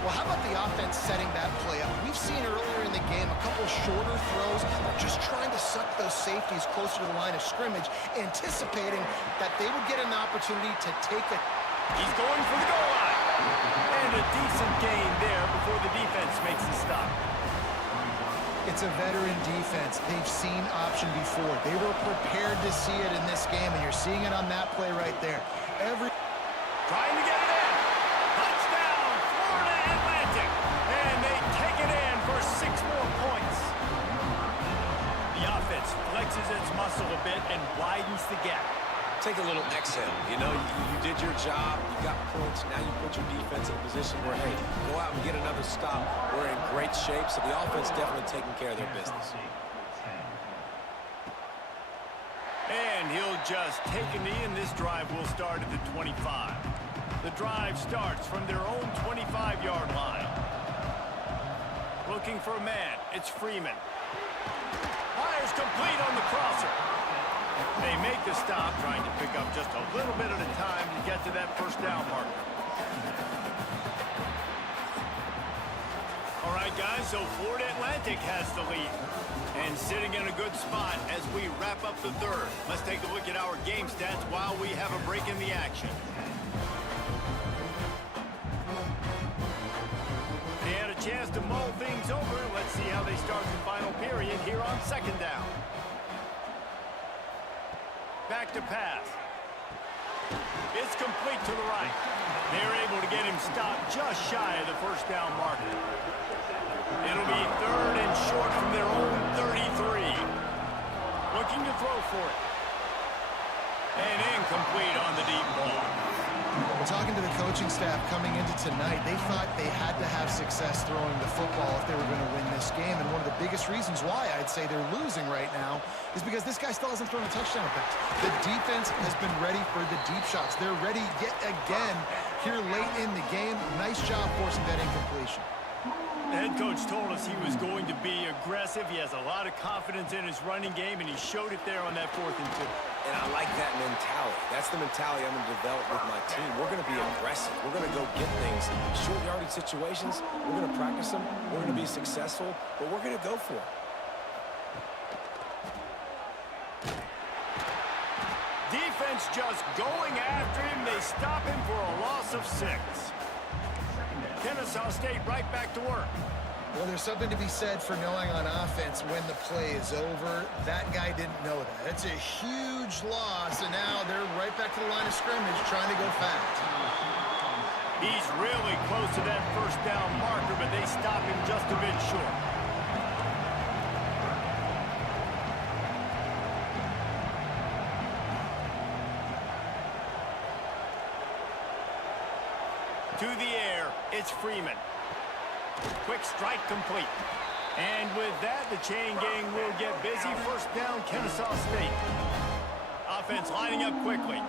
Well, how about the offense setting that play up? We've seen earlier in the game a couple shorter throws. They're just trying to suck those safeties closer to the line of scrimmage, anticipating that they would get an opportunity to take a... He's going for the goal line. And a decent gain there before the defense makes the stop. It's a veteran defense. They've seen option before. They were prepared to see it in this game, and you're seeing it on that play right there. Trying to get it in. Touchdown, Florida Atlantic. And they take it in for 6 more points. The offense flexes its muscle a bit and widens the gap. Take a little exhale. You know, you did your job. You got points. Now you put your defense in a position where, hey, go out and get another stop. We're in great shape, so the offense definitely taking care of their business. And he'll just take a knee, and this drive will start at the 25. The drive starts from their own 25-yard line. Looking for a man. It's Freeman. Fires complete on the crosser. They make the stop, trying to pick up just a little bit at a time to get to that first down marker. All right, guys, so Florida Atlantic has the lead and sitting in a good spot as we wrap up the third. Let's take a look at our game stats while we have a break in the action. They had a chance to mull things over. Let's see how they start the final period here on second down. Back to pass. It's complete to the right. They're able to get him stopped just shy of the first down marker. It'll be 3rd and short from their own 33. Looking to throw for it. And incomplete on the deep ball. We're talking to the coaching staff coming into tonight. They thought they had to have success throwing the football if they were going to win this game. And one of the biggest reasons why I'd say they're losing right now is because this guy still hasn't thrown a touchdown pass. The defense has been ready for the deep shots. They're ready yet again here late in the game. Nice job forcing that incompletion. The head coach told us he was going to be aggressive. He has a lot of confidence in his running game, and he showed it there on that 4th and 2. And I like that mentality. That's the mentality I'm going to develop with my team. We're going to be aggressive. We're going to go get things. Short yardage situations, we're going to practice them. We're going to be successful, but we're going to go for it. Defense just going after him. They stop him for a loss of 6. Kennesaw State right back to work. Well, there's something to be said for knowing on offense when the play is over. That guy didn't know that. That's a huge loss, and now they're right back to the line of scrimmage trying to go fast. He's really close to that first down marker, but they stop him just a bit short. To the air, it's Freeman. Quick strike complete. And with that, the chain gang will get busy. First down, Kennesaw State. Offense lining up quickly.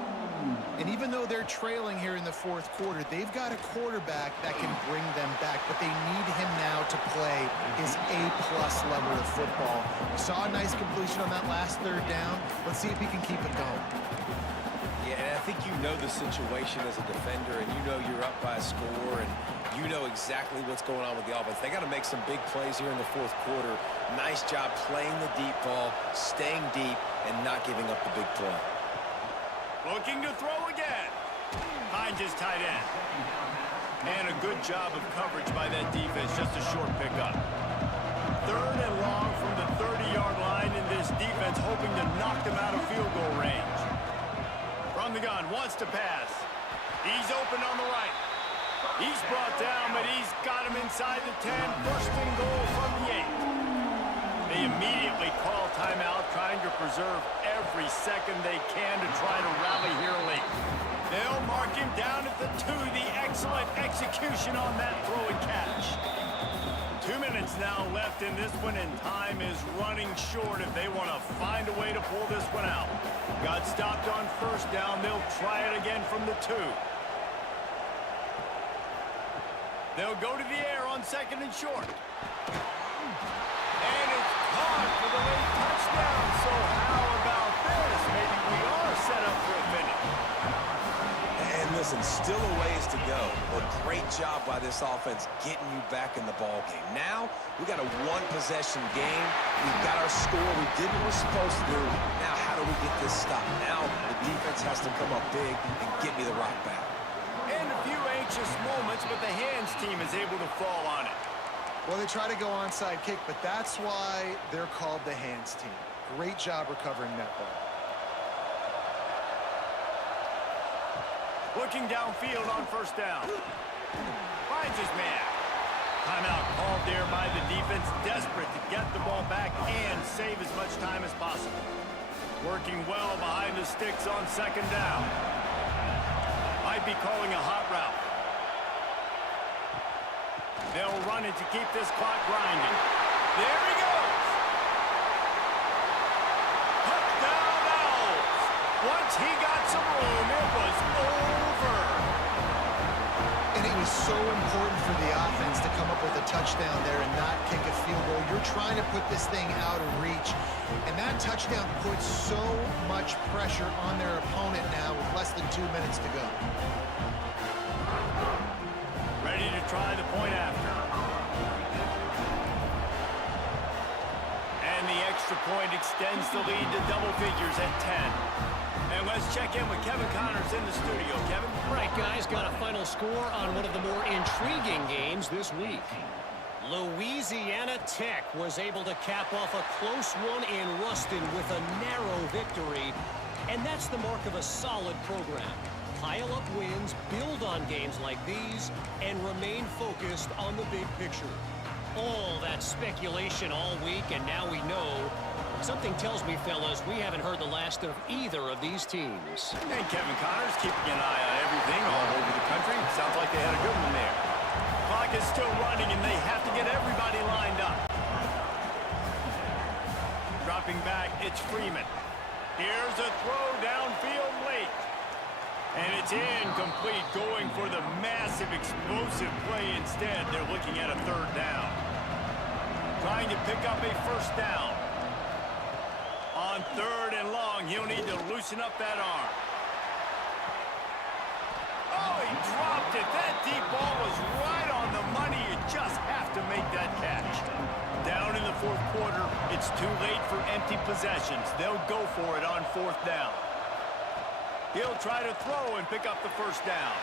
And even though they're trailing here in the 4th quarter, they've got a quarterback that can bring them back, but they need him now to play his A-plus level of football. We saw a nice completion on that last 3rd down. Let's see if he can keep it going. Yeah, and I think you know the situation as a defender, and you know you're up by a score, and you know exactly what's going on with the offense. They got to make some big plays here in the 4th quarter. Nice job playing the deep ball, staying deep, and not giving up the big play. Looking to throw again. Finds his tight end. And a good job of coverage by that defense. Just a short pickup. 3rd and knocked him out of field goal range. From the gun, wants to pass. He's open on the right. He's brought down, but he's got him inside the 10. First and goal from the 8. They immediately call timeout, trying to preserve every second they can to try to rally here late. They'll mark him down at the 2. The excellent execution on that throw and catch. 2 minutes now left in this one, and time is running short if they want to find a way to pull this one out. Got stopped on first down. They'll try it again from the 2. They'll go to the air on second and short. And it's caught for the late touchdown. So how about this? Maybe we are set up for a finish. And listen, still a ways to go, but great job by this offense getting you back in the ball game. Now, we got a one-possession game. We've got our score. We did what we're supposed to do. Now, how do we get this stopped? Now, the defense has to come up big and get me the rock back. And a few anxious moments, but the hands team is able to fall on it. Well, they try to go onside kick, but that's why they're called the hands team. Great job recovering that ball. Looking downfield on first down. Finds his man. Timeout called there by the defense, desperate to get the ball back and save as much time as possible. Working well behind the sticks on second down. Might be calling a hot route. They'll run it to keep this clock grinding. There he goes. Touchdown Owls. Once he got some room, it was over. And it was so important for the offense to come up with a touchdown there and not kick a field goal. You're trying to put this thing out of reach. And that touchdown puts so much pressure on their opponent now with less than 2 minutes to go. Ready to try the point after. And the extra point extends the lead to double figures at 10. And let's check in with Kevin Connors in the studio. Kevin? Right, guys, got a final score on one of the more intriguing games this week. Louisiana Tech was able to cap off a close one in Ruston with a narrow victory. And that's the mark of a solid program. Pile up wins, build on games like these, and remain focused on the big picture. All that speculation all week, and now we know. Something tells me, fellas, we haven't heard the last of either of these teams. And Kevin Connors keeping an eye on everything all over the country. Sounds like they had a good one there. Clock is still running, and they have to get everybody lined up. Dropping back, it's Freeman. Here's a throw downfield late. And it's incomplete, going for the massive, explosive play instead. They're looking at a third down. Trying to pick up a first down. On third and long, he'll need to loosen up that arm. Oh, he dropped it. That deep ball was right on the money. You just have to make that catch. Down in the fourth quarter, it's too late for empty possessions. They'll go for it on fourth down. He'll try to throw and pick up the first down.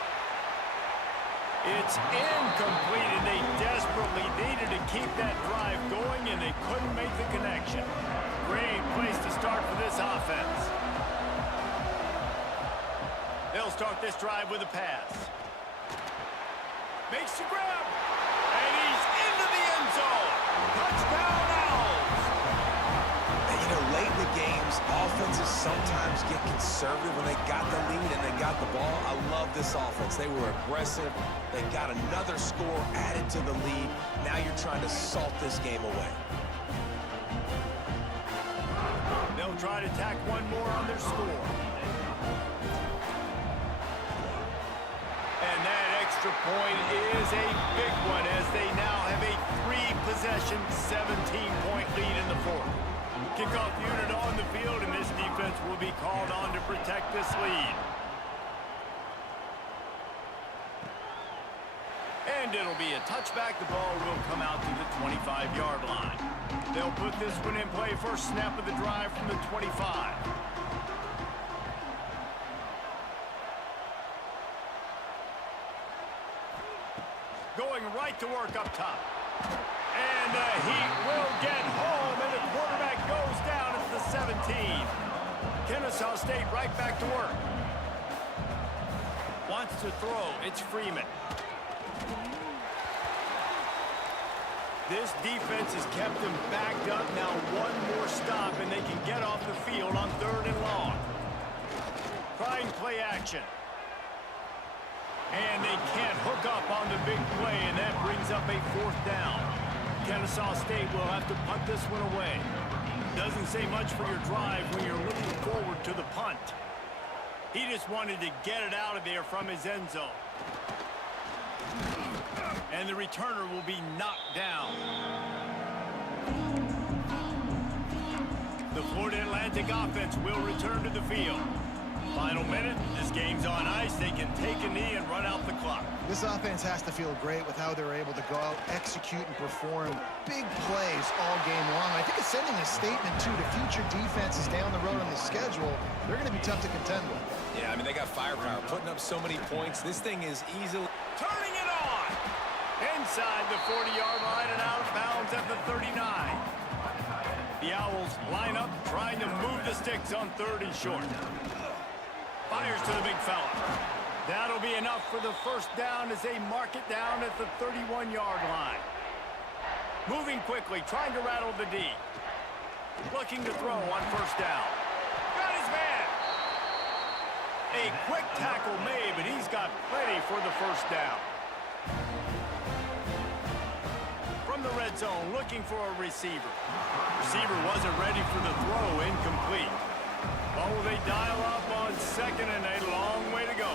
It's incomplete, and they desperately needed to keep that drive going, and they couldn't make the connection. Great place to start for this offense. They'll start this drive with a pass. Makes the grab, and he's into the end zone. Touchdown Owls! And, you know, late in the games, offenses sometimes get conservative when they got the lead and they got the ball. I love this offense. They were aggressive. They got another score added to the lead. Now you're trying to salt this game away. They'll try to tack one more on their score. And that extra point is a big one as they now have a three-possession, 17-point lead in the fourth. Kickoff unit on the field, and this defense will be called on to protect this lead. And it'll be a touchback. The ball will come out to the 25-yard line. They'll put this one in play. First snap of the drive from the 25. Going right to work up top. And the Heat will get home, and the quarterback goes down at the 17. State right back to work. Wants to throw. It's Freeman. This defense has kept them backed up. Now one more stop, and they can get off the field on 3rd and long. Trying play action. And they can't hook up on the big play, and that brings up a 4th down. Kennesaw State will have to punt this one away. Doesn't say much for your drive when you're looking forward to the punt. He just wanted to get it out of there from his end zone. And the returner will be knocked down. The Florida Atlantic offense will return to the field. Final minute, this game's on ice. They can take a knee and run out the clock. This offense has to feel great with how they're able to go out, execute, and perform big plays all game long. I think it's sending a statement, too, to future defenses down the road on the schedule. They're going to be tough to contend with. Yeah, I mean, they got firepower, putting up so many points. This thing is easily... Turning it on! Inside the 40-yard line and out of bounds at the 39. The Owls line up, trying to move the sticks on 3rd and short. Fires to the big fella. That'll be enough for the 1st down as they mark it down at the 31-yard line. Moving quickly, trying to rattle the D. Looking to throw on 1st down. Got his man. A quick tackle made, but he's got plenty for the 1st down. From the red zone, looking for a receiver. Receiver wasn't ready for the throw, incomplete. Oh, they dial up on 2nd and a long way to go.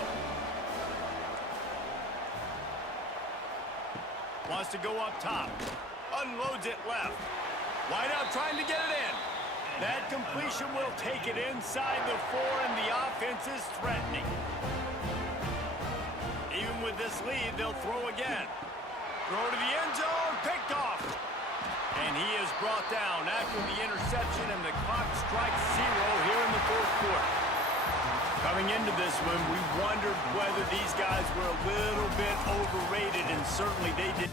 Wants to go up top. Unloads it left. Wide out trying to get it in. That completion will take it inside the 4, and the offense is threatening. Even with this lead, they'll throw again. Throw to the end zone, picked off. And he is brought down after the interception, and the clock strikes 0 here in the 4th quarter. Coming into this one, we wondered whether these guys were a little bit overrated, and certainly they did.